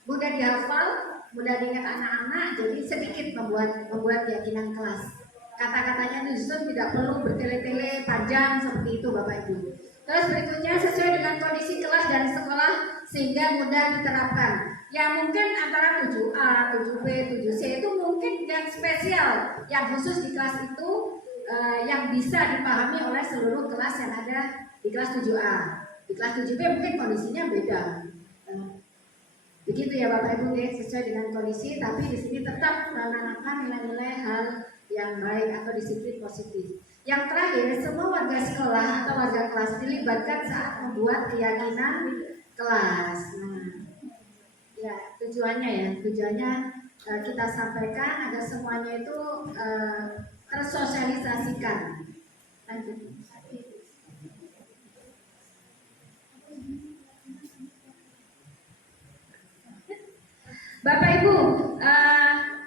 mudah dihafal, mudah diingat anak-anak, jadi sedikit membuat keyakinan kelas. Kata-katanya disusun, tidak perlu bertele-tele panjang seperti itu Bapak Ibu. Terus berikutnya sesuai dengan kondisi kelas dan sekolah sehingga mudah diterapkan. Ya mungkin antara 7A, 7B, 7C itu mungkin yang spesial, yang khusus di kelas itu yang bisa dipahami oleh seluruh kelas yang ada di kelas 7A. Di kelas 7B mungkin kondisinya beda. Begitu ya Bapak Ibu ya, sesuai dengan kondisi, tapi di sini tetap menanamkan nilai-nilai hal yang baik atau disiplin positif. Yang terakhir, semua warga sekolah atau warga kelas dilibatkan saat membuat keyakinan kelas. Nah, ya tujuannya kita sampaikan agar semuanya itu tersosialisasikan. Lanjut. Bapak Ibu,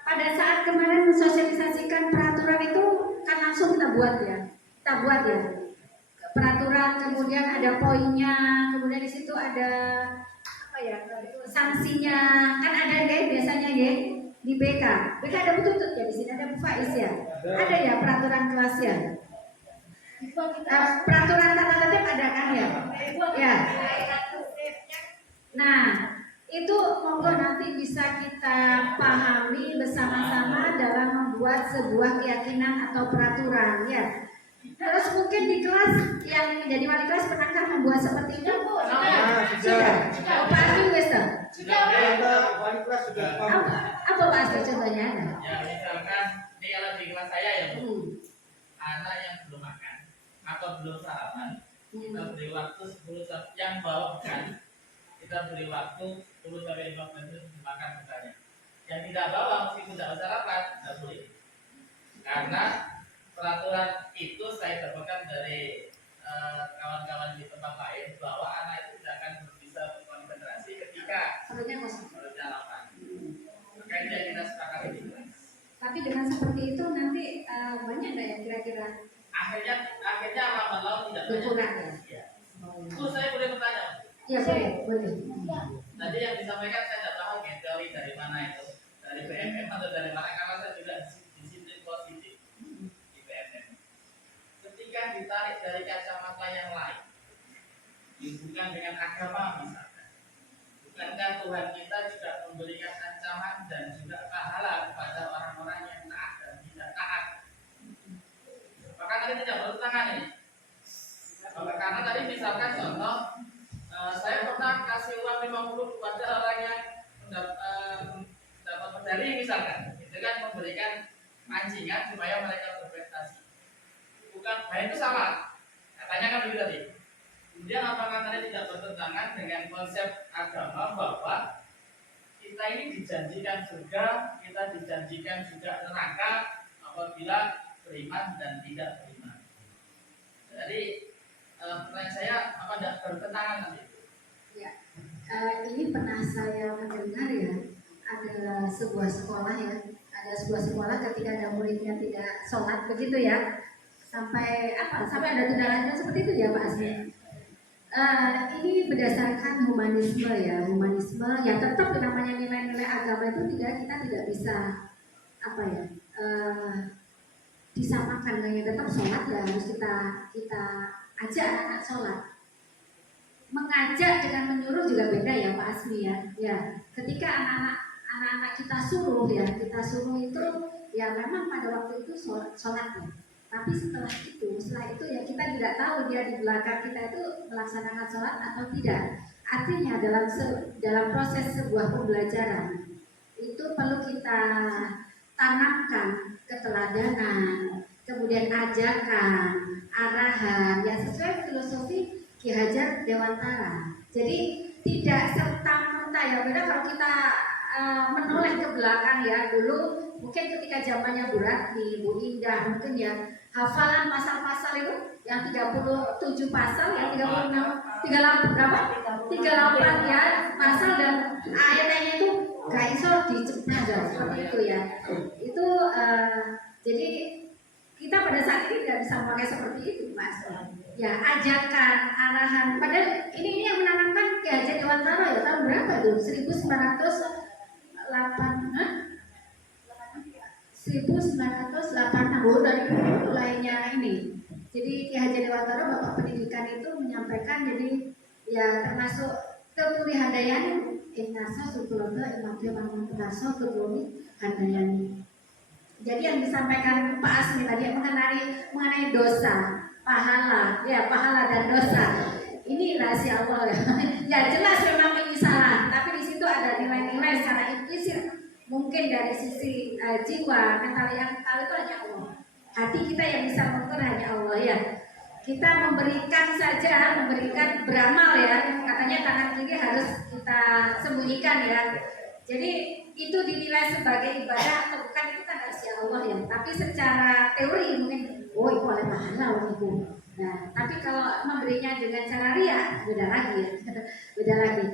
pada saat kemarin mensosialisasikan peraturan itu kan langsung kita buat ya, peraturan, kemudian ada poinnya, kemudian di situ ada apa ya, sanksinya, kan ada ya biasanya ya di BK ada betul ya, di sini ada Bu Faiz ya, ada ya peraturan kelas ya, peraturan tata tertib ada kan ya, ya. Nah, itu monggo nanti bisa kita pahami bersama-sama dalam membuat sebuah keyakinan atau peraturan ya. Terus mungkin di kelas yang menjadi wali kelas pernahkah membuat seperti itu? Sudah. Oh, Pak Asri Wester. Wali kelas sudah tahu. Apa Pak Asri contohnya ada? Ya misalkan ini kalau di kelas saya ya Bu, anak yang belum makan atau belum sarapan, kita beri waktu 10 yang bawa bukan, kita beri waktu 10 sampai 15 menit makan misalnya. Yang tidak bawa meskipun tidak sarapan tidak boleh. Karena peraturan itu saya dapatkan dari kawan-kawan di tempat lain bahwa anak itu tidak akan bisa berkonsentrasi ketika perutnya lapar. Makanya dia kita sepakati di kelas. Tapi dengan seperti itu nanti banyak nggak ya kira-kira? Akhirnya lama-lama tidak banyak. Berkurang ya? Ya. Itu saya boleh bertanya. Ya boleh. Tadi yang disampaikan saya tidak tahu ya, teori dari mana itu, dari BMM atau dari mana, karena saya juga disiplin positif di BMM. Ketika ditarik dari kacamata yang lain, dihubungkan dengan agama misalnya, bukankah Tuhan kita juga memberikan ancaman dan juga pahala kepada orang-orang yang taat dan tidak taat? Maka tadi tidak bertentangan ini. Karena tadi misalkan contoh, saya pernah kasih uang 50 kepada orang yang dapat medali misalkan, itu kan memberikan pancingan supaya mereka berprestasi. Bukan, nah itu salah. Katanya kan begitu tadi. Kemudian apakah tadi tidak bertentangan dengan konsep agama bahwa kita ini dijanjikan surga, kita dijanjikan juga neraka apabila beriman dan tidak beriman. Jadi pertanyaan saya, apa tidak bertentangan nanti? Ya, ini pernah saya mendengar ya, ada sebuah sekolah ya, ketika ada muridnya tidak sholat begitu ya, sampai ada tindak lanjut seperti itu ya Pak Asmi. Ini berdasarkan humanisme yang tetap namanya nilai-nilai agama itu kita tidak bisa disamakan dengan tetap sholat ya, harus kita ajak anak sholat. Mengajak dengan menyuruh juga beda ya Pak Asmi ya. Ya, ketika anak-anak kita suruh itu ya memang pada waktu itu sholat ya. Tapi setelah itu ya kita tidak tahu dia di belakang kita itu melaksanakan sholat atau tidak. Artinya dalam proses sebuah pembelajaran itu perlu kita tanamkan keteladanan, kemudian ajakan, arahan yang sesuai filosofi Ki Hajar Dewantara. Jadi tidak serta-merta ya, beda kalau kita menoleh ke belakang ya, dulu mungkin ketika zamannya Bu Ratni, Bu Indah mungkin ya, hafalan pasal-pasal itu yang 37 pasal, yang 38 ya pasal, dan ayatnya itu gak iso dicepat ya, seperti itu ya. Itu jadi kita pada saat ini tidak bisa memakai seperti itu Mas. Ya, ajakan, arahan. Padahal ini yang menanamkan Ki Hajar Dewantara ya, tahun berapa itu? 1986 dari mulainya ini. Jadi Ki Hajar Dewantara Bapak Pendidikan itu menyampaikan, jadi ya termasuk Ketuli Handayani, Inasa Sukuloga Imakya Mangun Penaso Ketuli Handayani. Jadi yang disampaikan Pak Asmi tadi mengenai dosa, pahala dan dosa. Ini rahasia Allah ya. Ya jelas memang ini salah, tapi di situ ada nilai dari sisi jiwa, mental yang tahu itu hanya Allah. Hati kita yang bisa mengukur hanya Allah ya. Kita memberikan saja, memberikan beramal ya. Katanya tangan kiri harus kita sembunyikan ya. Jadi itu dinilai sebagai ibadah atau bukan itu kan harus ya Allah ya. Tapi secara teori mungkin, oh itu oleh pahala itu. Nah, tapi kalau memberinya dengan cara ria, beda lagi ya. Beda lagi.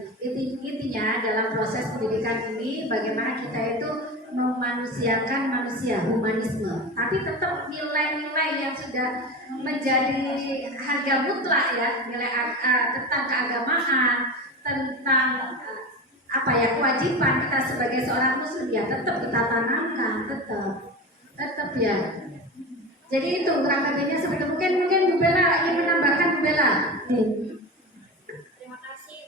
Intinya dalam proses pendidikan ini bagaimana kita itu memanusiakan manusia, humanisme. Tapi tetap nilai-nilai yang sudah menjadi harga mutlak ya, nilai tentang keagamaan, tentang apa ya kewajiban kita sebagai seorang muslim ya tetap kita tanamkan, tetap ya. Jadi itu kurang lebihnya seperti mungkin Bu Bella ingin menambahkan Bu Bella. Terima kasih.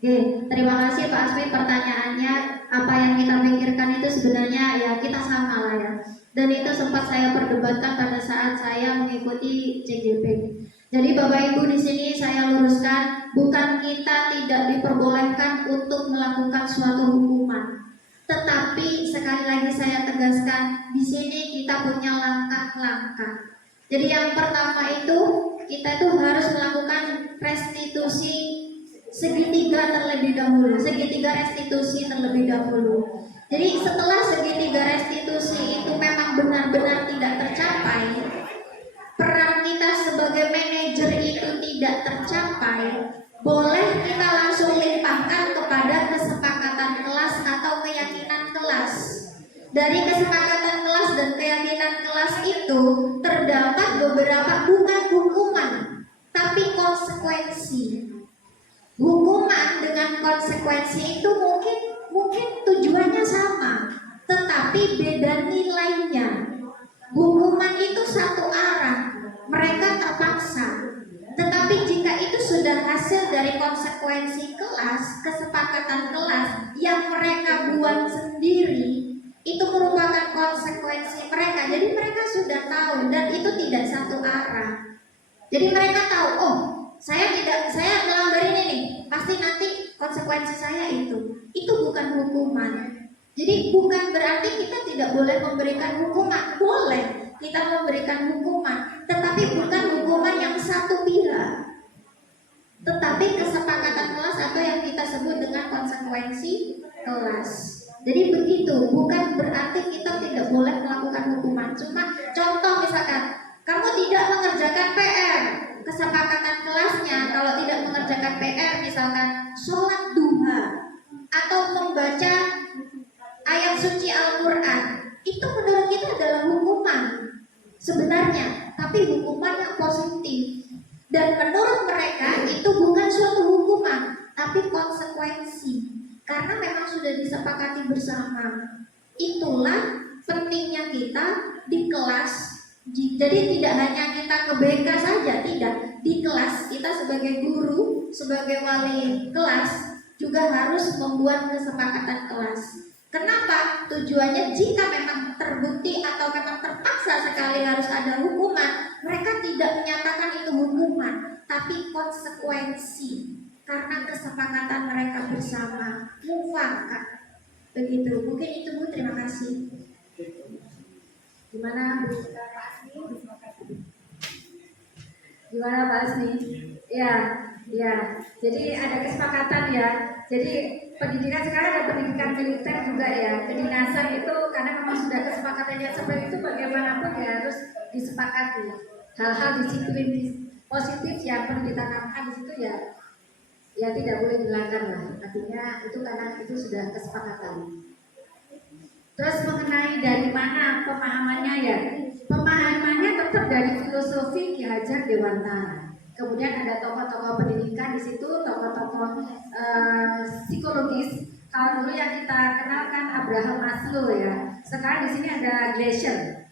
Oke, terima kasih Pak Asmi pertanyaannya. Apa yang kita pikirkan itu sebenarnya ya kita sama lah ya. Dan itu sempat saya perdebatkan pada saat saya mengikuti CGP. Jadi Bapak Ibu di sini saya luruskan, bukan kita tidak diperbolehkan untuk melakukan suatu hukuman. Tetapi sekali lagi saya tegaskan, di sini kita punya langkah-langkah. Jadi yang pertama itu kita itu harus melakukan restitusi segitiga terlebih dahulu, segitiga restitusi terlebih dahulu. Jadi setelah segitiga restitusi itu memang benar-benar tidak tercapai, peran kita sebagai manajer itu tidak tercapai, boleh kita langsung limpahkan kepada kesepakatan kelas atau keyakinan kelas. Dari kesepakatan kelas dan keyakinan kelas itu terdapat beberapa bukan hukuman, tapi konsekuensi. Hukuman dengan konsekuensi itu mungkin tujuannya sama, tetapi beda nilainya. Hukuman itu satu arah, mereka terpaksa. Tetapi jika itu sudah hasil dari konsekuensi kelas, kesepakatan kelas yang mereka buat sendiri, itu merupakan konsekuensi mereka. Jadi mereka sudah tahu dan itu tidak satu arah. Jadi mereka tahu, oh saya melanggar ini nih, pasti nanti konsekuensi saya itu. Itu bukan hukuman. Jadi bukan berarti kita tidak boleh memberikan hukuman. Boleh kita memberikan hukuman, tetapi bukan hukuman yang satu pihak, tetapi kesepakatan kelas atau yang kita sebut dengan konsekuensi kelas. Jadi begitu, bukan berarti kita tidak boleh melakukan hukuman. Cuma contoh misalkan, kamu tidak mengerjakan PR, kesepakatan kelasnya kalau tidak mengerjakan PR misalkan sholat duha atau membaca ayat suci Al-Quran, itu menurut kita adalah hukuman sebenarnya, tapi hukuman yang positif. Dan menurut mereka itu bukan suatu hukuman, tapi konsekuensi. Karena memang sudah disepakati bersama. Itulah pentingnya kita di kelas. Jadi tidak hanya kita ke BK saja, tidak. Di kelas kita sebagai guru, sebagai wali kelas juga harus membuat kesepakatan kelas. Kenapa? Tujuannya jika memang terbukti atau memang terpaksa sekali harus ada hukuman, mereka tidak menyatakan itu hukuman, tapi konsekuensi karena kesepakatan mereka bersama, mufakat. Begitu. Mungkin itu Bu, terima kasih. Gimana Bu? Gimana Pak Asmi? Ya. Jadi ada kesepakatan ya. Jadi pendidikan sekarang ada pendidikan militer juga ya. Kedinasan itu karena memang sudah kesepakatannya seperti itu, bagaimanapun ya harus disepakati. Hal-hal disiplin positif yang perlu ditanamkan di situ ya tidak boleh dilanggar lah. Artinya itu karena itu sudah kesepakatan. Terus mengenai dari mana pemahamannya ya, pemahamannya tetap dari filosofi Ki Hajar Dewantara. Kemudian ada tokoh-tokoh pendidikan di situ, tokoh-tokoh psikologis. Kalau dulu yang kita kenal kan Abraham Maslow ya. Sekarang di sini ada Gleiser.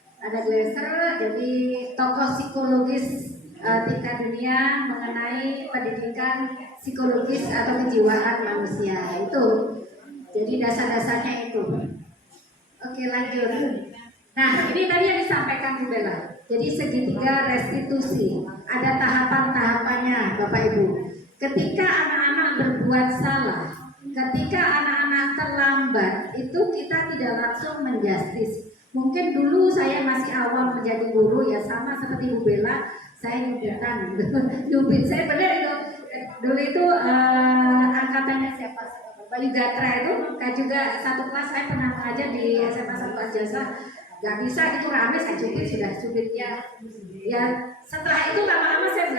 Jadi tokoh psikologis tingkat dunia mengenai pendidikan psikologis atau kejiwaan manusia itu. Jadi dasar-dasarnya itu. Oke, lanjut. Nah, ini tadi yang disampaikan Bu Bella. Jadi segitiga restitusi, ada tahapan-tahapannya Bapak Ibu. ketika anak-anak berbuat salah, ketika anak-anak terlambat, itu kita tidak langsung menjustis. Mungkin dulu saya masih awal menjadi guru ya, sama seperti Bu Bella, saya nyubitan nyubit. Saya benar itu dulu itu angkatannya siapa? Bayu Gatra itu kan juga satu kelas, saya pernah mengajar di SMA 1 Arjasa. Gak bisa itu rame, saya cubit ya. Setelah itu lama-lama saya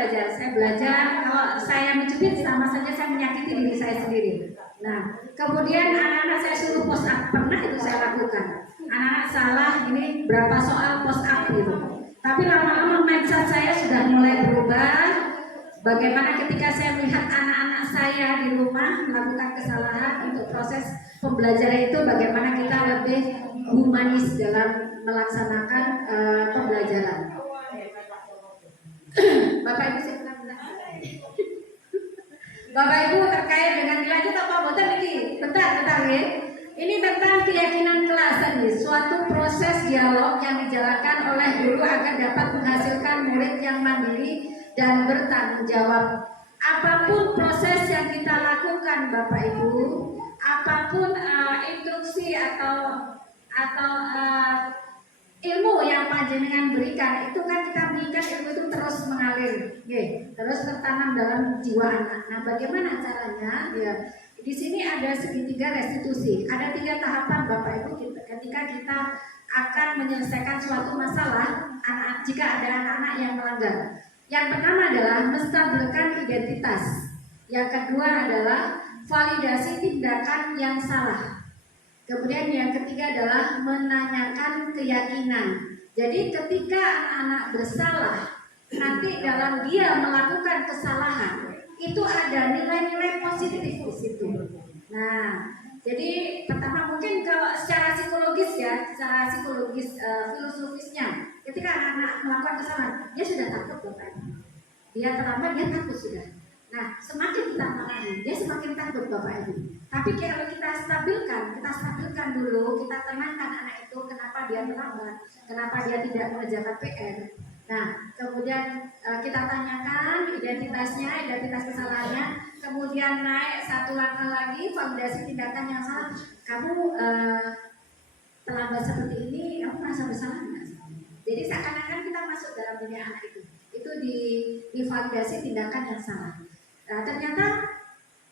belajar kalau saya mencubit sama saja saya menyakiti diri saya sendiri. Nah, kemudian anak-anak saya suruh post up, pernah itu saya lakukan. Anak-anak salah, ini berapa soal post up gitu. Tapi lama-lama mindset saya sudah mulai berubah. Bagaimana ketika saya melihat anak-anak saya di rumah melakukan kesalahan, untuk proses pembelajaran itu bagaimana kita lebih humanis dalam melaksanakan pembelajaran. Bapak Ibu Bapak Ibu terkait dengan dilanjut apa boten iki? Bentar ya. Ini tentang keyakinan kelas tadi, suatu proses dialog yang dijalankan oleh guru agar dapat menghasilkan murid yang mandiri dan bertanggung jawab. Apapun proses yang kita lakukan Bapak Ibu, apapun instruksi atau ilmu yang panjenengan berikan, itu kan kita berikan ilmu itu terus mengalir, terus tertanam dalam jiwa anak. Nah, bagaimana caranya? Ya, di sini ada segitiga restitusi. Ada 3 tahapan Bapak Ibu ketika kita akan menyelesaikan suatu masalah jika ada anak-anak yang melanggar. Yang pertama adalah menstabilkan identitas. Yang kedua adalah validasi tindakan yang salah. Kemudian yang ketiga adalah menanyakan keyakinan. Jadi ketika anak-anak bersalah, nanti dalam dia melakukan kesalahan, itu ada nilai-nilai positif di situ. Nah, jadi pertama mungkin kalau secara psikologis ya, filosofisnya, ketika anak-anak melakukan kesalahan, dia sudah takut Bapak. Dia terlambat, dia takut sudah. Nah, semakin kita menangani, dia semakin takut Bapak Ibu. Tapi kalau kita stabilkan dulu, kita tenangkan anak itu, kenapa dia terlambat, kenapa dia tidak mengerjakan PR. Nah, kemudian kita tanyakan identitas kesalahannya, kemudian naik satu langkah lagi, validasi tindakan yang salah. Kamu terlambat seperti ini, kamu merasa bersalah nggak? Jadi seakan-akan kita masuk dalam dunia anak itu divalidasi tindakan yang salah. Nah, ternyata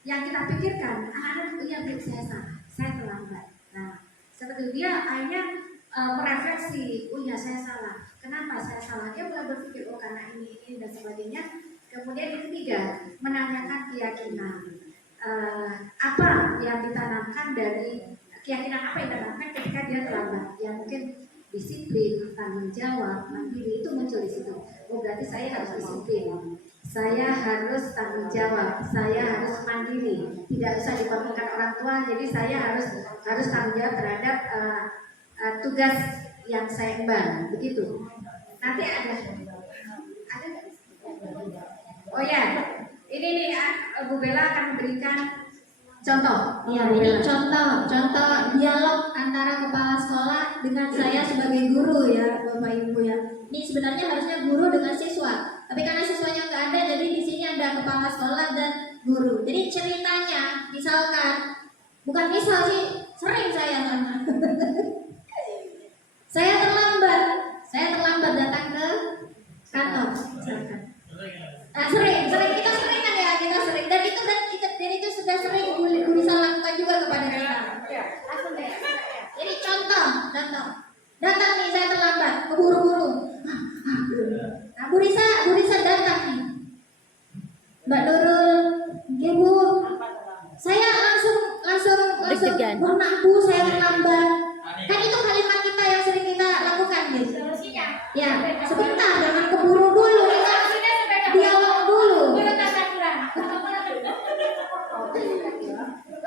yang kita pikirkan, anak-anak itu yang saya salah, saya terlambat. Nah, seperti dia akhirnya merefleksi, oh ya saya salah. Kenapa saya salah? Dia mulai berpikir, oh karena ini dan sebagainya. Kemudian yang ketiga, menanyakan keyakinan. Apa yang ditanamkan dari keyakinan apa yang ditanamkan ketika dia terlambat? Yang mungkin disiplin, tanggung jawab, mandiri itu muncul di situ. Oh berarti saya harus disiplin, saya harus tanggung jawab, saya harus mandiri, tidak usah diperlukan orang tua. Jadi saya harus tanggung jawab terhadap tugas yang saya emban, begitu. Nanti ada oh ya, ini nih Bu Bella akan memberikan contoh. Ya, ini contoh dialog antara kepala sekolah dengan saya sebagai guru ya, Bapak Ibu ya. Ini sebenarnya harusnya guru dengan siswa, tapi karena siswanya nggak ada, jadi di sini ada kepala sekolah dan guru. Jadi ceritanya, misalkan, bukan misal sih, sering saya sama. Saya terlambat datang ke kantor. Nah, sering kita sering kan ya, kita sering dan itu sudah sering bisa lakukan juga kepada kita. Jadi contoh, datang nih saya terlambat, keburu-buru. Nah, Bu Risa datang nih. Mbak Nurul, Ibu, saya langsung berenang Bu, saya terlambat. Kan itu kalimat kita yang sering kita lakukan gitu. Ya, sebentar, jangan keburu dulu, kita dialog dulu.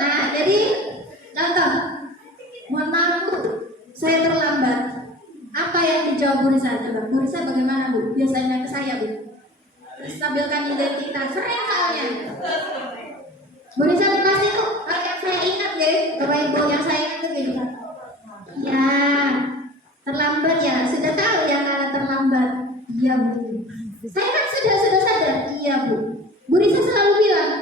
Nah, jadi contoh, mohon maaf Bu, saya terlambat. Apa yang dijawab Bu Risa? Coba Bu Risa bagaimana Bu? Biasanya ke saya Bu. Stabilkan identitas, sering soalnya. Bu Risa pasti tuh, yang saya ingat ya, Bapak Ibu yang saya ingat tuh gitu. Ya, terlambat ya, sudah tahu ya kalau terlambat. Iya Bu. Saya kan sudah sadar. Iya Bu. Bu Risa selalu bilang,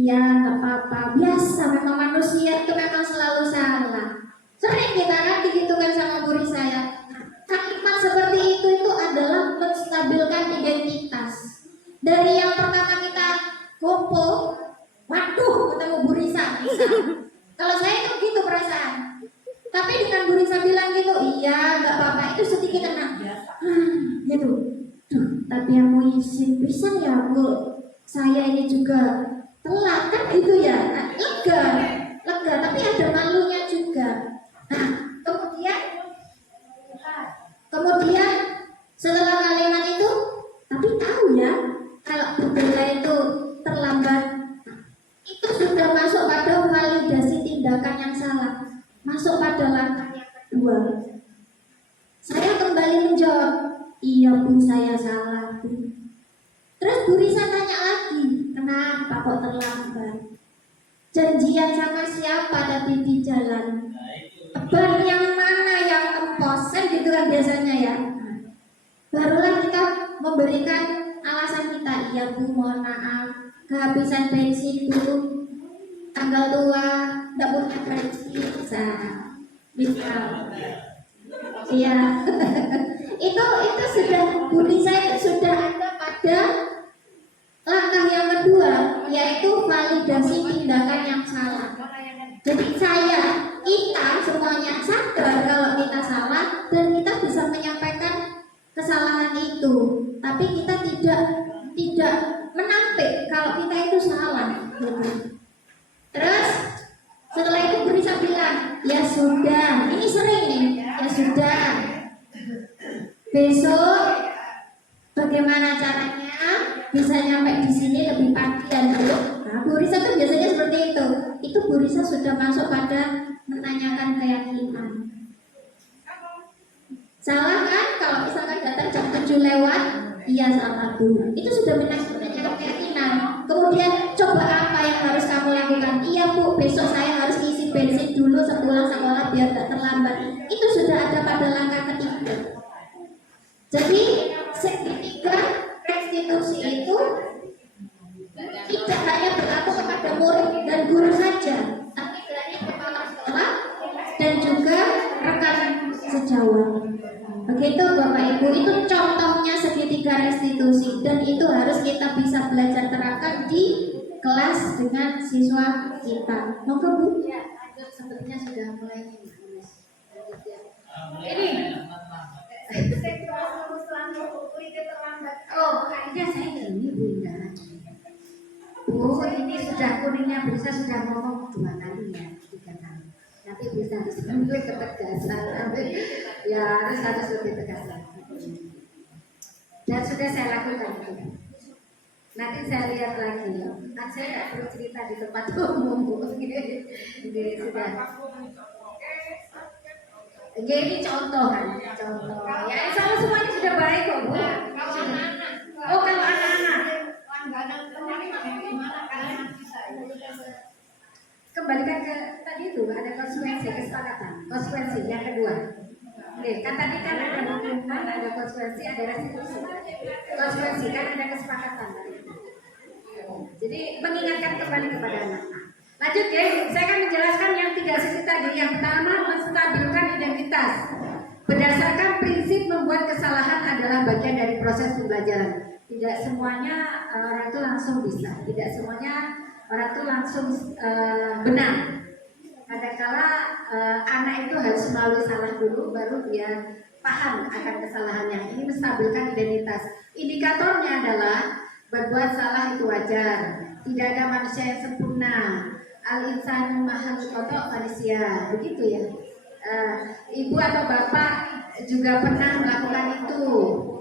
iya nggak apa-apa, biasa, memang manusia itu memang selalu salah. Sering kita kan digitukan sama guru saya. Kalimat seperti itu adalah menstabilkan identitas. Dari yang pertama kita kumpul, waduh ketemu Bu Risa, bisa. Kalau saya itu gitu perasaan. Tapi dengan Bu Risa bilang gitu, iya nggak apa-apa, itu sedikit tenang. Gitu. Duh, tapi yang mau izin bisa ya Bu, saya ini juga telat kan gitu ya. Nah, lega, tapi ada malunya juga. Nah, kemudian setelah kalimat itu, tapi tahu ya kalau berbeda itu terlambat, itu sudah masuk pada validasi tindakan yang salah, masuk pada langkah yang kedua. Saya kembali menjawab, iya Bu, saya salah Bu. Terus Bu Risa tanya lagi, kenapa kok terlambat? Janjian sama siapa tadi di jalan? Ban yang mana yang kempos? Kan gitu kan biasanya ya. Barulah kita memberikan alasan kita, iya Bu, mohon maaf, kehabisan bensin Bu, tanggal tua, tidak punya bensin, misal. Iya. itu sudah Bu Risa itu sudah ada pada langkah yang kedua, yaitu validasi tindakan yang salah. Jadi kita semuanya sadar kalau kita salah dan kita bisa menyampaikan kesalahan itu, tapi kita tidak menampik kalau kita itu salah. Gitu. Terus setelah itu Bu Risa bilang, ya sudah, ini sering nih, ya sudah. Besok bagaimana caranya bisa nyampe di sini lebih pagi dan Bu? Nah, Bu Risa tuh biasanya seperti itu. Itu Bu Risa sudah masuk pada menanyakan keyakinan. Salah kan kalau misalkan datang jam 7 lewat, iya salah Bu. Itu sudah menanyakan keyakinan. Kemudian coba apa yang harus kamu lakukan? Iya Bu, besok saya harus isi bensin dulu sepulang sekolah biar tak terlambat. Itu sudah ada pada langkah ketiga. Jadi segitiga restitusi itu tidak hanya berlaku kepada murid dan guru saja, tapi dari kepala sekolah dan juga rekan sejawat. Begitu Bapak Ibu, itu contohnya segitiga restitusi dan itu harus kita bisa belajar terapkan di kelas dengan siswa kita. Monggo Bu. Ya, sepertinya sudah mulai ini. Oh, kayaknya saya ini Bu Indah. Bu, ini sudah kuningnya bisa sudah ngomong 2 kali ya, 3 kali. Nanti bisa harus lebih ketegasan, ya harus lebih tegas lagi. Dan sudah saya lakukan itu. Nanti saya lihat lagi. Kan saya nggak perlu cerita di tempat umum Bu. Jadi sudah. Ini contoh kan, contoh. Ya, sama semuanya sudah baik kok Bu. Oh, kalau anak-anak. Kembalikan ke tadi itu ada konsekuensi kesepakatan. Konsekuensi yang kedua. Oke, kan tadi kan ada hukuman, ada konsekuensi, ada restitusi. Konsekuensi kan ada kesepakatan tadi. Jadi mengingatkan kembali kepada anak. Lanjut ya, saya akan menjelaskan yang 3 sisi tadi. Yang pertama, menstabilkan identitas. Berdasarkan prinsip membuat kesalahan adalah bagian dari proses pembelajaran. Tidak semuanya orang itu langsung bisa, tidak semuanya orang itu langsung benar. Kadang-kala anak itu harus melalui salah dulu, baru dia paham akan kesalahannya. Ini menstabilkan identitas. Indikatornya adalah berbuat salah itu wajar. Tidak ada manusia yang sempurna. Al-insan mahal kotok manusia, begitu ya. Ibu atau bapak juga pernah melakukan itu.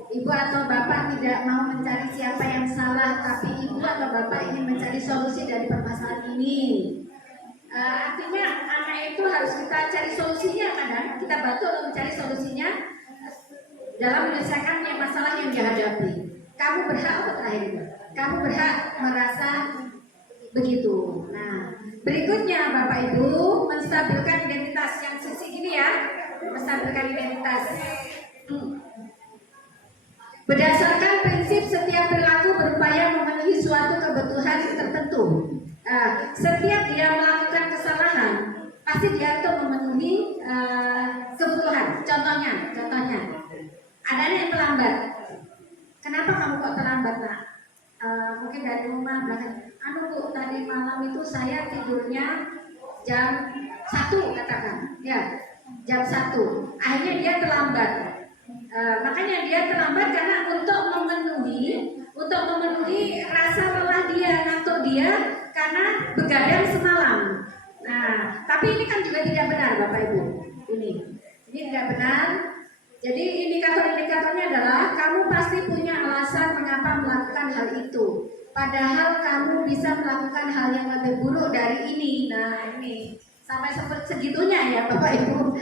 Ibu atau bapak tidak mau mencari siapa yang salah, tapi ibu atau bapak ingin mencari solusi dari permasalahan ini. Artinya anak itu harus kita cari solusinya, kadang kita bantu untuk mencari solusinya dalam menyelesaikan masalah yang dihadapi. Kamu berhak untuk terakhir itu. Kamu berhak merasa begitu. Nah, berikutnya Bapak Ibu, menstabilkan identitas yang sisi gini ya, menstabilkan identitas. Berdasarkan prinsip setiap perilaku berupaya memenuhi suatu kebutuhan tertentu. dia untuk memenuhi kebutuhan. Contohnya, ada anak yang terlambat. Kenapa kamu kok terlambat, nak? Mungkin dari rumah belakang. Anu Bu, tadi malam itu saya tidurnya jam 1 katakan, ya jam 1. Akhirnya dia terlambat. Makanya dia terlambat karena untuk memenuhi rasa lelah dia, ngantuk dia karena begadang semalam. Nah, tapi ini kan juga tidak benar Bapak Ibu. Ini tidak benar. Jadi indikator-indikatornya adalah kamu pasti punya alasan mengapa melakukan hal itu. Padahal kamu bisa melakukan hal yang lebih buruk dari ini. Nah ini sampai seperti segitunya ya Bapak Ibu.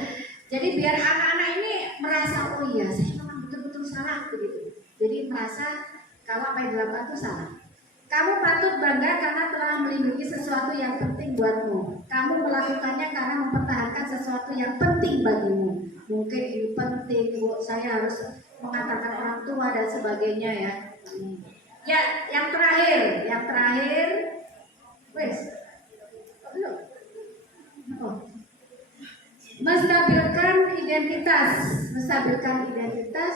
Jadi biar anak-anak ini merasa, oh iya saya memang betul-betul salah begitu. Jadi merasa kalau apa yang dilakukan itu salah. Kamu patut bangga karena telah melindungi sesuatu yang penting buatmu. Kamu melakukannya karena mempertahankan sesuatu yang penting bagimu. Mungkin ini penting, Bu, saya harus mengantarkan orang tua dan sebagainya ya. Ya, yang terakhir, wes, menstabilkan identitas.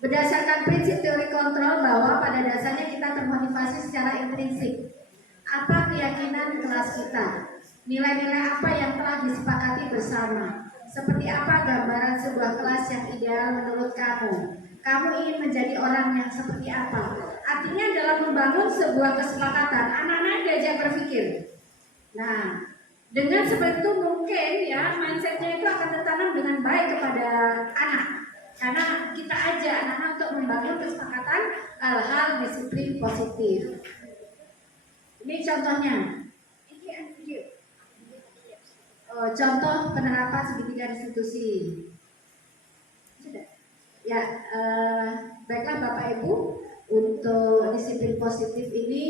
Berdasarkan prinsip teori kontrol bahwa pada dasarnya kita termotivasi secara intrinsik. Apa keyakinan kelas kita? Nilai-nilai apa yang telah disepakati bersama? Seperti apa gambaran sebuah kelas yang ideal menurut kamu? Kamu ingin menjadi orang yang seperti apa? Artinya dalam membangun sebuah kesepakatan, anak-anak diajak berpikir. Nah, dengan seperti itu mungkin ya mindsetnya itu akan tertanam dengan baik kepada anak. Karena kita ajak anak-anak untuk membangun kesepakatan hal-hal disiplin positif. Ini contohnya. Contoh penerapan segitiga restitusi. Sudah. Ya, baiklah Bapak Ibu, untuk disiplin positif ini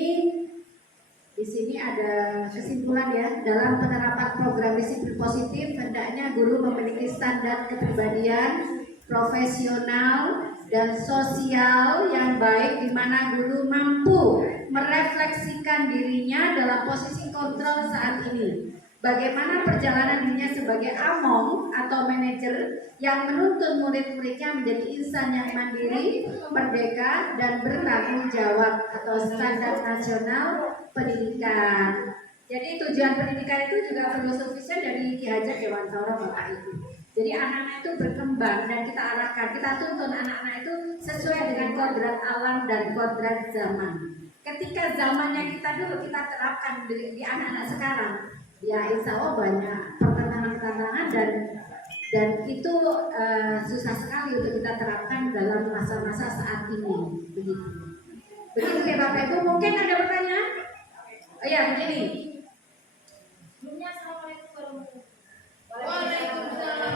di sini ada kesimpulan ya. Dalam penerapan program disiplin positif, hendaknya guru memiliki standar kepribadian profesional dan sosial yang baik, di mana guru mampu merefleksikan dirinya dalam posisi kontrol saat ini. Bagaimana perjalanan dirinya sebagai among atau manajer yang menuntun murid-muridnya menjadi insan yang mandiri, merdeka, dan bertanggung jawab atau standar nasional pendidikan. Jadi tujuan pendidikan itu juga filosofisnya dari Ki Hajar Dewantara Bapak Ibu. Jadi anak-anak itu berkembang dan kita arahkan, kita tuntun anak-anak itu sesuai dengan kodrat alam dan kodrat zaman. Ketika zamannya kita dulu kita terapkan di anak-anak sekarang, ya insya Allah banyak pertentangan-pertentangan dan itu susah sekali untuk kita terapkan dalam masa-masa saat ini. Begitu ya Bapak Ibu. Mungkin ada pertanyaan? Oh ya begini. Sebelumnya Assalamualaikum warahmatullahi wabarakatuh. Waalaikumsalam.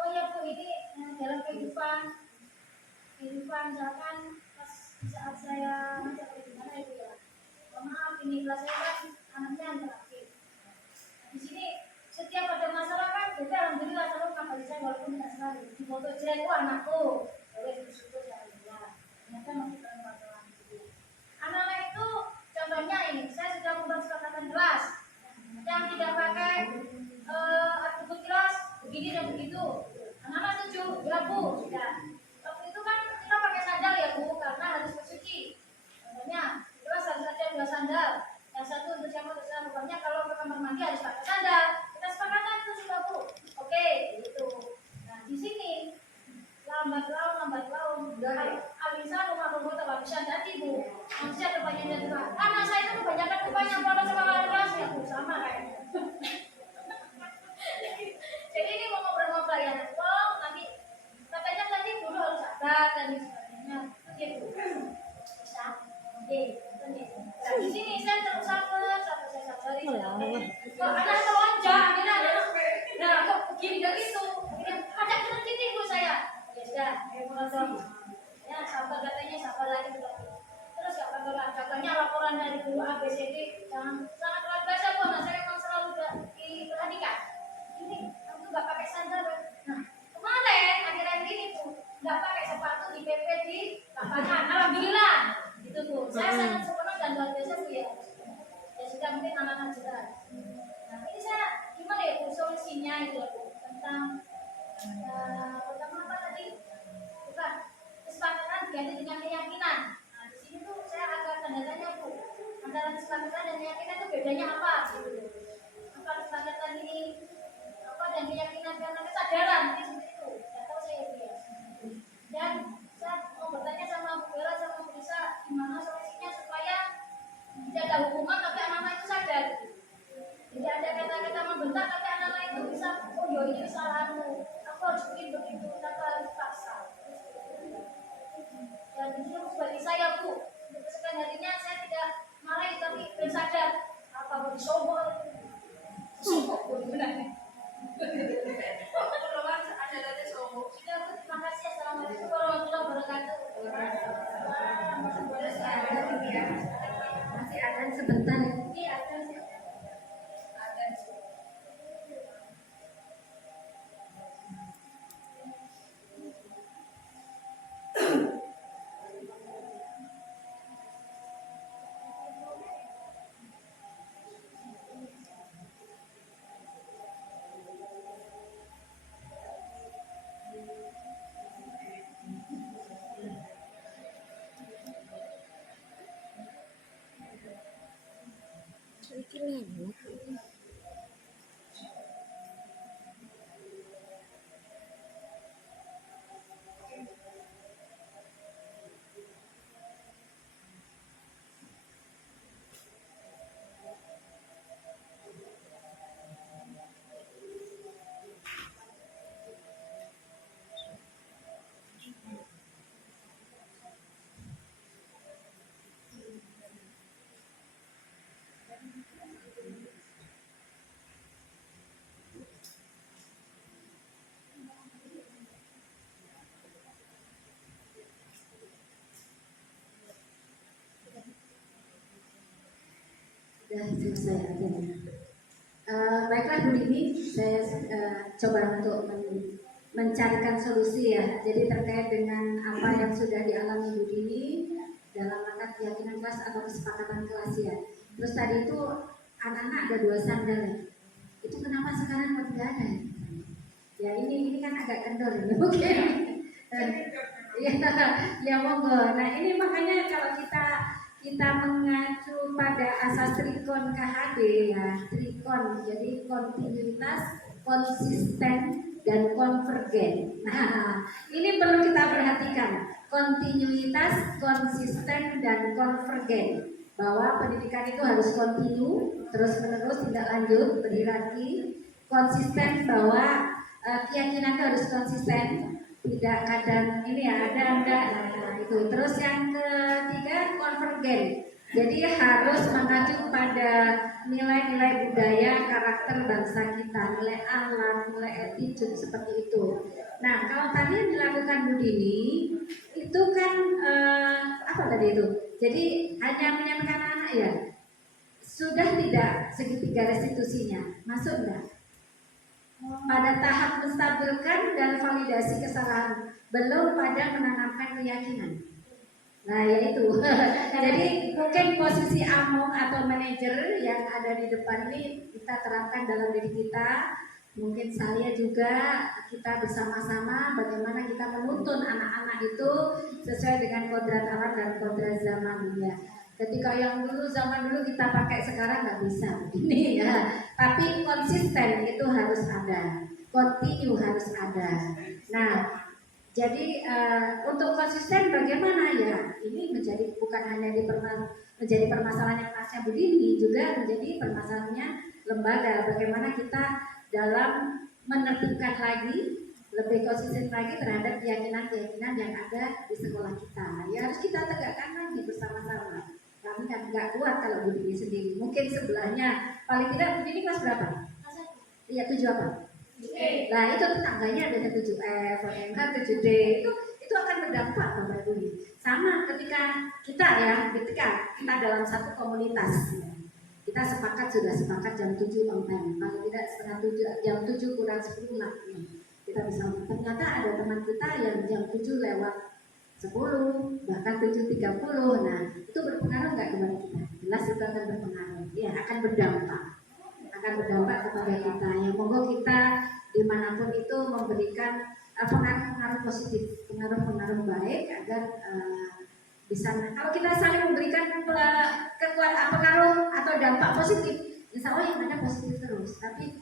Oh ya Bu, ini dalam kehidupan misalkan pas saat saya gimana itu ya. Maaf, ini kelas saya kan anaknya yang terakhir. Di sini setiap ada masalah kan, jadi alhamdulillah selalu ngabari saya walaupun tidak selalu. Di foto jelek, anakku, boleh bersyukur ya Allah. Ternyata masih dalam masalah gitu. Anak-anak itu contohnya ini, saya sudah membuat kesepakatan jelas yang tidak pakai atribut kelas begini dan begitu. Anak-anak setuju, ya Bu, sudah. Waktu itu kan kita pakai sandal ya Bu, karena harus bersuci. Contohnya, kelas harus ada 2 sandal. Yang satu untuk siapa terserah, pokoknya kalau ke kamar mandi harus pakai sandal. Kita sepakatan itu sudah Bu. Oke, gitu. Nah di sini lambat laun. Alisa rumah tak bisa jadi Bu. Manusia terbanyak dan tua. Anak saya itu kebanyakan rupanya pada sama kelas ya Bu, sama kayaknya. Jadi ini mau ngobrol-ngobrol ya. Oh nanti katanya tadi dulu harus sabar dan sebagainya. Oke Bu. Bisa. Oke. Nah di sini saya terus sabar sabari. Kok anak melonjak, ini ada. Nah kok begini dan itu. Ada kena Bu saya. Ya sudah, mulai ya sabar katanya sabar lagi terus katanya laporan dari guru ABCD sangat luar biasa Bu. Nah saya memang selalu diperhatikan ini kamu nggak pakai sandal. Nah kemarin akhir-akhir ini Bu nggak pakai sepatu di PP di lapangan, alhamdulillah gitu Bu. Saya sangat sempurna dan luar biasa Bu ya. bedanya apa gitu. Apa kesadaran ini apa dan keyakinan karena kesadaran ini seperti itu. Tidak tahu saya dia. Dan saya mau bertanya sama Bu Bella sama Bu Lisa gimana solusinya supaya tidak ada hukuman tapi anak-anak itu sadar. Jadi ada kata-kata membentak tapi anak-anak itu bisa oh ya ini kesalahanmu. Aku harus bikin begitu tanpa harus paksa. Dan ini bagi saya Bu, untuk kesekian harinya saya tidak marah tapi bersadar apa mau disombong Bu sebenarnya. Ada dari sombong. Sudah Bu, terima kasih. Assalamualaikum warahmatullahi wabarakatuh. Masih ada sebentar. Iya, ada sih. Sudah selesai akhirnya. Baiklah Bu Dini, saya coba untuk mencarikan solusi ya. Jadi terkait dengan apa yang sudah dialami Bu Dini dalam rangka keyakinan kelas atau kesepakatan kelas ya. Terus tadi itu anak-anak ada 2 sandal. Itu kenapa sekarang tidak ada? Ya ini kan agak kendor ini. Oke. Ya monggo. Nah ini makanya kalau kita mengacu pada asas trikon KHD ya, trikon jadi kontinuitas, konsisten dan konvergen. Nah ini perlu kita perhatikan, kontinuitas, konsisten dan konvergen, bahwa pendidikan itu harus kontinu, terus menerus tidak lanjut berhierarki, konsisten bahwa keyakinan itu harus konsisten, tidak kadang ini ya ada enggak, nah itu. Terus yang ketiga konvergen, jadi harus mengacu pada nilai-nilai budaya karakter bangsa kita, nilai alam, nilai attitude seperti itu. Nah kalau tadi yang dilakukan Bu Dini itu kan apa tadi itu? Jadi hanya menyampaikan anak ya, sudah tidak segitiga restitusinya, masuk enggak? Pada tahap menstabilkan dan validasi kesalahan, belum pada menanamkan keyakinan. Nah yaitu jadi mungkin posisi among atau manajer yang ada di depan ini kita terapkan dalam diri kita. Mungkin saya juga, kita bersama-sama bagaimana kita menuntun anak-anak itu sesuai dengan kodrat alam dan kodrat zaman ya. Ketika yang dulu zaman dulu kita pakai, sekarang nggak bisa ini ya. Tapi konsisten itu harus ada, kontinu harus ada. Nah, jadi untuk konsisten bagaimana ya? Ini menjadi bukan hanya menjadi permasalahan yang kelasnya Bu Dini, juga menjadi permasalahannya lembaga. Bagaimana kita dalam menertibkan lagi, lebih konsisten lagi terhadap keyakinan-keyakinan yang ada di sekolah kita. Ya harus kita tegakkan lagi bersama-sama. Kami kan nggak kuat kalau Bu Dini sendiri. Mungkin sebelahnya, paling tidak Bu Dini kelas berapa? Iya 7 apa? Nah itu tetangganya ada 7F, 7D, itu akan berdampak pada Bu Dini. Sama ketika kita dalam satu komunitas. Kita sudah sepakat jam 7 on time. Kalau tidak setengah 7, jam 7 kurang 10 lah. Kita bisa, ternyata ada teman kita yang jam 7 lewat 10, bahkan 7.30. Nah, itu berpengaruh nggak kepada kita? Jelas itu akan berpengaruh. Ya, akan berdampak kepada kita. Yang monggo kita dimanapun itu memberikan pengaruh-pengaruh positif, pengaruh-pengaruh baik agar Bisa. Kalau kita saling memberikan kekuatan pengaruh atau dampak positif, insya Allah yang ada positif terus. Tapi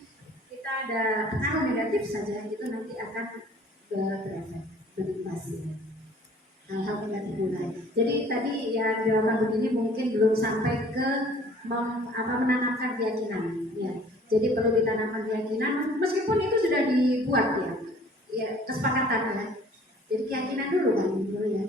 kita ada pengaruh negatif saja, itu nanti akan berefek, berimbas ya. Hal-hal negatif mulai. Jadi tadi ya drama begini mungkin belum sampai ke menanamkan keyakinan. Ya. Jadi perlu ditanamkan keyakinan, meskipun itu sudah dibuat ya, ya kesepakatan ya. Jadi keyakinan dulu kan, dulu ya.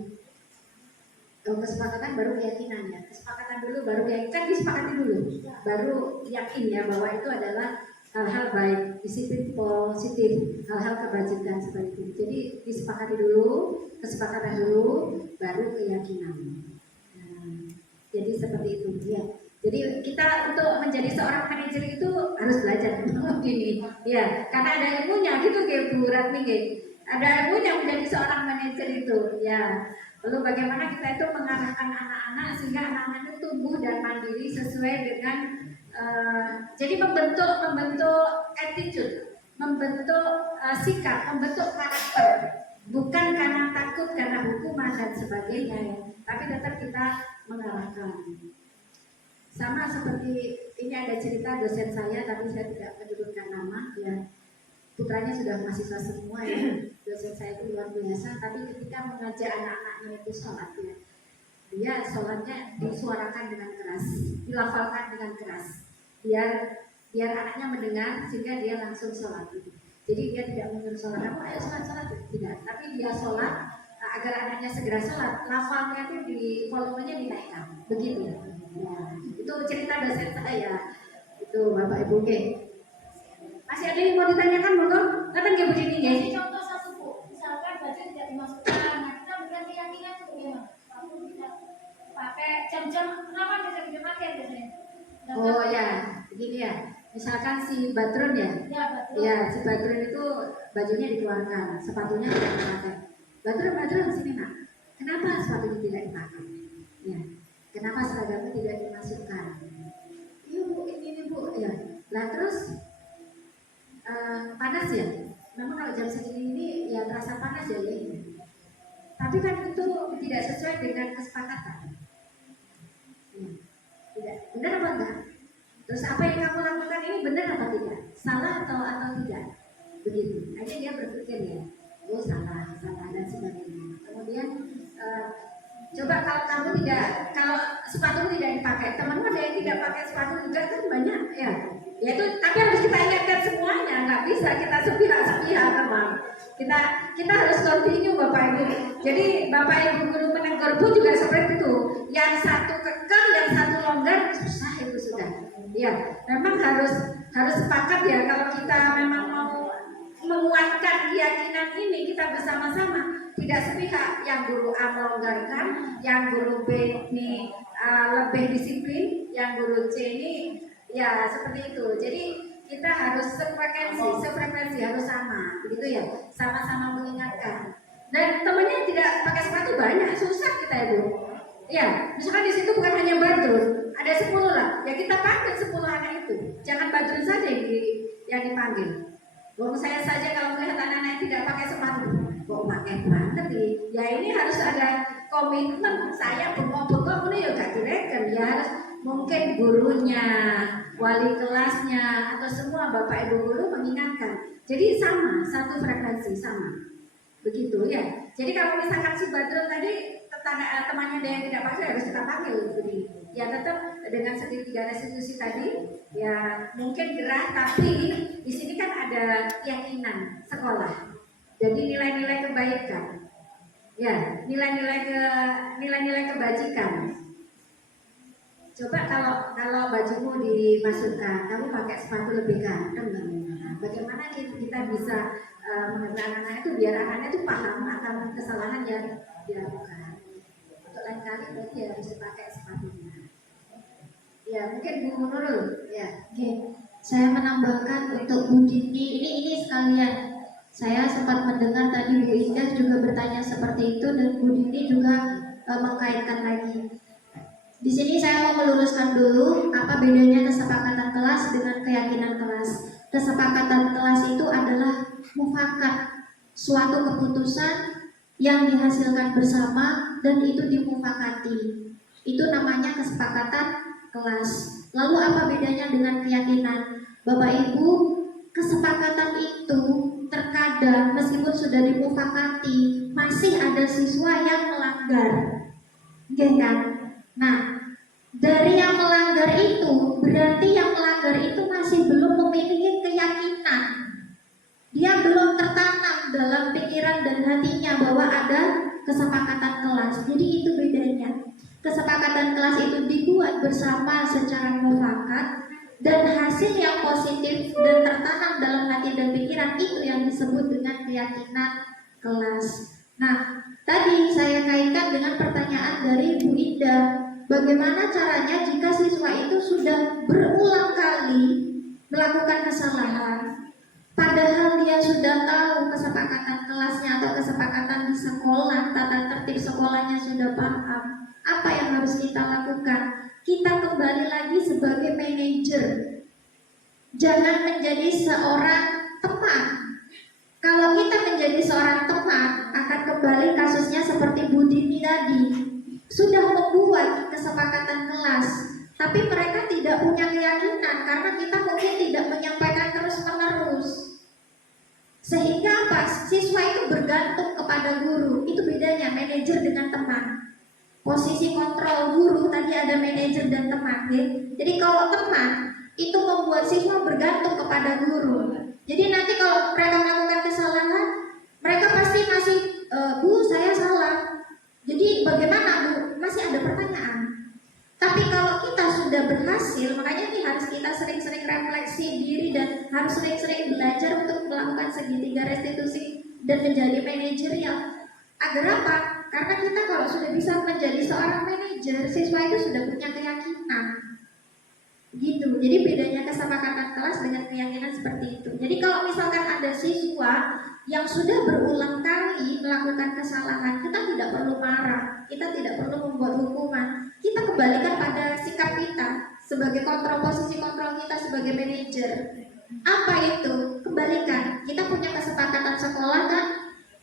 Kalau kesepakatan baru keyakinan ya. Kesepakatan dulu baru keyakinan, kan disepakati dulu, baru yakin ya bahwa itu adalah hal-hal baik, disiplin positif, hal-hal kebajikan seperti itu. Jadi disepakati dulu, kesepakatan dulu, baru keyakinan. Nah, jadi seperti itu ya. Jadi kita untuk menjadi seorang manajer itu harus belajar gini, ya. Karena ada ilmunya gitu kayak Bu Ratmi, ada ilmunya menjadi seorang manajer itu, ya. Lalu bagaimana kita itu mengarahkan anak-anak sehingga anak-anak itu tumbuh dan mandiri sesuai dengan jadi membentuk attitude, membentuk sikap, membentuk karakter, bukan karena takut karena hukuman dan sebagainya, ya. Tapi tetap kita mengarahkan. Sama seperti ini ada cerita dosen saya, tapi saya tidak menyebutkan nama, ya. Putranya sudah mahasiswa semua ya. Dosen saya itu luar biasa, tapi ketika mengajak anak-anaknya itu sholat ya, dia sholatnya disuarakan dengan keras, dilafalkan dengan keras, biar anaknya mendengar sehingga dia langsung sholat gitu. Jadi dia tidak menyuruh sholat, kamu ayo sholat tidak, tapi dia sholat agar anaknya segera sholat, lafalnya itu di volumenya dinaikkan, begitu. Nah, itu cerita dosen saya, itu Bapak Ibu ke. Masih ada yang mau ditanyakan, monggo? Kan kayak begini ya. Kasih contoh satu Bu, misalkan baju tidak dimasukkan, nah kita berikan keyakinan itu bagaimana? Kamu tidak pakai jam-jam, kenapa tidak dipakai biasanya? Oh ya, begini ya. Misalkan si Badrun ya, Ya, betul. ya si Badrun itu bajunya dikeluarkan, sepatunya tidak dipakai. Badrun sini nak. Kenapa sepatunya tidak dipakai? Ya, kenapa seragamnya tidak dimasukkan? Iya Bu, ini Bu, ya. Lah terus panas ya. Memang kalau jam segini ini ya terasa panas ya ini. Tapi kan itu tidak sesuai dengan kesepakatan. Ya. Tidak, benar apa enggak? Terus apa yang kamu lakukan ini benar apa tidak? Salah atau tidak? Begitu. Aja dia berpikir ya, oh salah dan sebagainya. Kemudian coba kalau sepatu tidak dipakai, temanmu ada yang tidak pakai sepatu juga kan banyak ya. Ya itu, tapi harus kita ingatkan semuanya, nggak bisa kita sepihak teman. Kita harus continue Bapak Ibu. Jadi Bapak Ibu guru menegur pun juga seperti itu. Yang satu kekang, yang satu longgar, susah itu sudah. Ya, memang harus sepakat ya kalau kita memang mau menguatkan keyakinan ini kita bersama-sama. Tidak sepihak, yang guru A melonggarkan, yang guru B ini lebih disiplin, yang guru C ini ya seperti itu. Jadi kita harus sefrekuensi harus sama, begitu ya, sama-sama mengingatkan. Dan temannya tidak pakai sepatu banyak, susah kita itu. Ya, misalkan di situ bukan hanya Badrun, ada 10 lah, ya kita panggil 10 anak itu. Jangan Badrun saja yang dipanggil. Wong saya saja kalau melihat anak-anak yang tidak pakai sepatu, kok pakai banget nih. Ya ini harus ada komitmen. Saya bengok-bengok ini ya gak direken, ya harus mungkin gurunya, wali kelasnya, atau semua Bapak Ibu guru mengingatkan. Jadi sama, satu frekuensi sama. Begitu ya. Jadi kalau misalkan si Badrun tadi temannya ada yang tidak pakai harus kita panggil begini. Ya tetap dengan segitiga restitusi tadi ya mungkin gerah, tapi di sini kan ada keyakinan sekolah. Jadi nilai-nilai kebaikan. Ya, nilai-nilai kebajikan. Coba kalau bajumu dimasukkan, kamu pakai sepatu lebih ganteng. Bagaimana kita bisa mengajar anak-anak itu biar anak-anak itu paham akan kesalahan yang dilakukan. Untuk lain kali berarti harus dipakai sepatunya. Ya mungkin Bu Nurul ya. Oke, saya menambahkan untuk Bu Dini ini sekalian. Saya sempat mendengar tadi Bu Indah juga bertanya seperti itu dan Bu Dini juga mengkaitkan lagi. Di sini saya mau meluruskan dulu apa bedanya kesepakatan kelas dengan keyakinan kelas. Kesepakatan kelas itu adalah mufakat, suatu keputusan yang dihasilkan bersama dan itu dimufakati. Itu namanya kesepakatan kelas. Lalu apa bedanya dengan keyakinan? Bapak Ibu, kesepakatan itu terkadang meskipun sudah dimufakati masih ada siswa yang melanggar. Oke kan? Nah, dari yang melanggar itu berarti yang melanggar itu masih belum memiliki keyakinan. Dia belum tertanam dalam pikiran dan hatinya bahwa ada kesepakatan kelas. Jadi itu bedanya. Kesepakatan kelas itu dibuat bersama secara mufakat dan hasil yang positif dan tertanam dalam hati dan pikiran itu yang disebut dengan keyakinan kelas. Nah, tadi saya kaitkan dengan pertanyaan dari Bu Indah. Bagaimana caranya jika siswa itu sudah berulang kali melakukan kesalahan, padahal dia sudah tahu kesepakatan kelasnya atau kesepakatan di sekolah, tata tertib sekolahnya sudah paham. Apa yang harus kita lakukan? Kita kembali lagi sebagai manajer. Jangan menjadi seorang teman. Kalau kita menjadi seorang teman, akan kembali kasusnya seperti Bu Dini tadi. Sudah membuat kesepakatan kelas, tapi mereka tidak punya keyakinan karena kita mungkin tidak menyampaikan terus-menerus. Sehingga apa? Siswa itu bergantung kepada guru. Itu bedanya manajer dengan teman. Posisi kontrol guru tadi ada manajer dan teman, ya. Jadi kalau teman itu membuat siswa bergantung kepada guru. Jadi nanti kalau mereka melakukan kesalahan, mereka pasti masih Bu, saya salah. Jadi bagaimana Bu? Masih ada pertanyaan. Tapi kalau kita sudah berhasil, makanya ini harus kita sering-sering refleksi diri dan harus sering-sering belajar untuk melakukan segitiga restitusi dan menjadi manajerial. Agar apa? Karena kita kalau sudah bisa menjadi seorang manajer, siswa itu sudah punya keyakinan. Gitu. Jadi bedanya kesepakatan kelas dengan keyakinan seperti itu. Jadi kalau misalkan ada siswa yang sudah berulang kali melakukan kesalahan, kita tidak perlu marah, kita tidak perlu membuat hukuman. Kita kembalikan pada sikap kita sebagai kontrol, posisi kontrol kita sebagai manajer. Apa itu? Kembalikan. Kita punya kesepakatan sekolah kan?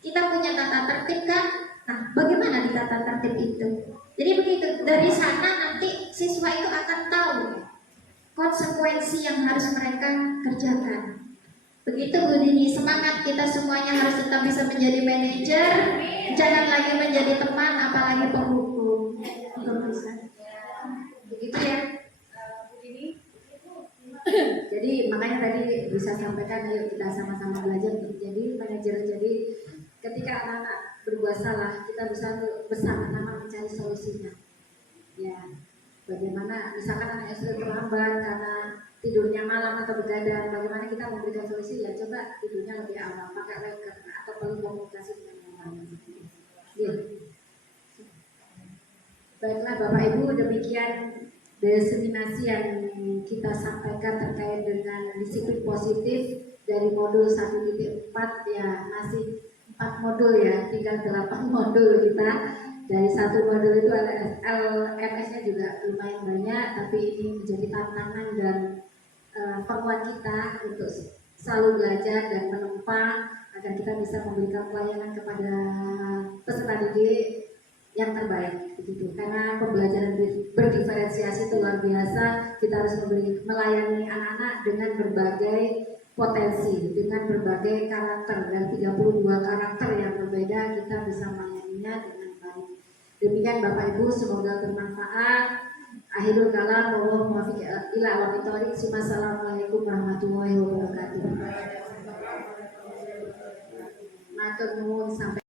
Kita punya tata tertib kan? Nah, bagaimana di tata tertib itu? Jadi begitu. Dari sana nanti siswa itu akan tahu konsekuensi yang harus mereka kerjakan. Begitu Bu Dini, semangat kita semuanya harus tetap bisa menjadi manajer, jangan lagi menjadi teman, apalagi penghukum. Begitu ya. Jadi makanya tadi bisa sampaikan, ayo kita sama-sama belajar untuk menjadi manajer. Jadi ketika anak-anak berbuat salah, kita bisa bersama-sama mencari solusinya. Ya, bagaimana misalkan anaknya sudah terlambat karena tidurnya malam atau begadang, bagaimana kita memberikan solusi? Ya coba tidurnya lebih awal, pakai wecker atau perlu komunikasi dengan yang lain. Ya. Baiklah Bapak Ibu, demikian diseminasi yang kita sampaikan terkait dengan disiplin positif dari modul 1.4 ya, masih 4 modul ya, tinggal 8 modul kita. Dari satu modul itu ada LMS-nya juga lumayan banyak, tapi ini menjadi tantangan dan penguat kita untuk selalu belajar dan menempa agar kita bisa memberikan pelayanan kepada peserta didik yang terbaik begitu. Karena pembelajaran berdiferensiasi itu luar biasa. Kita harus melayani anak-anak dengan berbagai potensi, dengan berbagai karakter, dan 32 karakter yang berbeda kita bisa melayaninya dengan baik. Demikian Bapak Ibu, semoga bermanfaat. Akhirul kalam, wallahu muwaffiq ila aqwamit thoriq. Wassalamualaikum warahmatullahi wabarakatuh. Matur nuwun sampai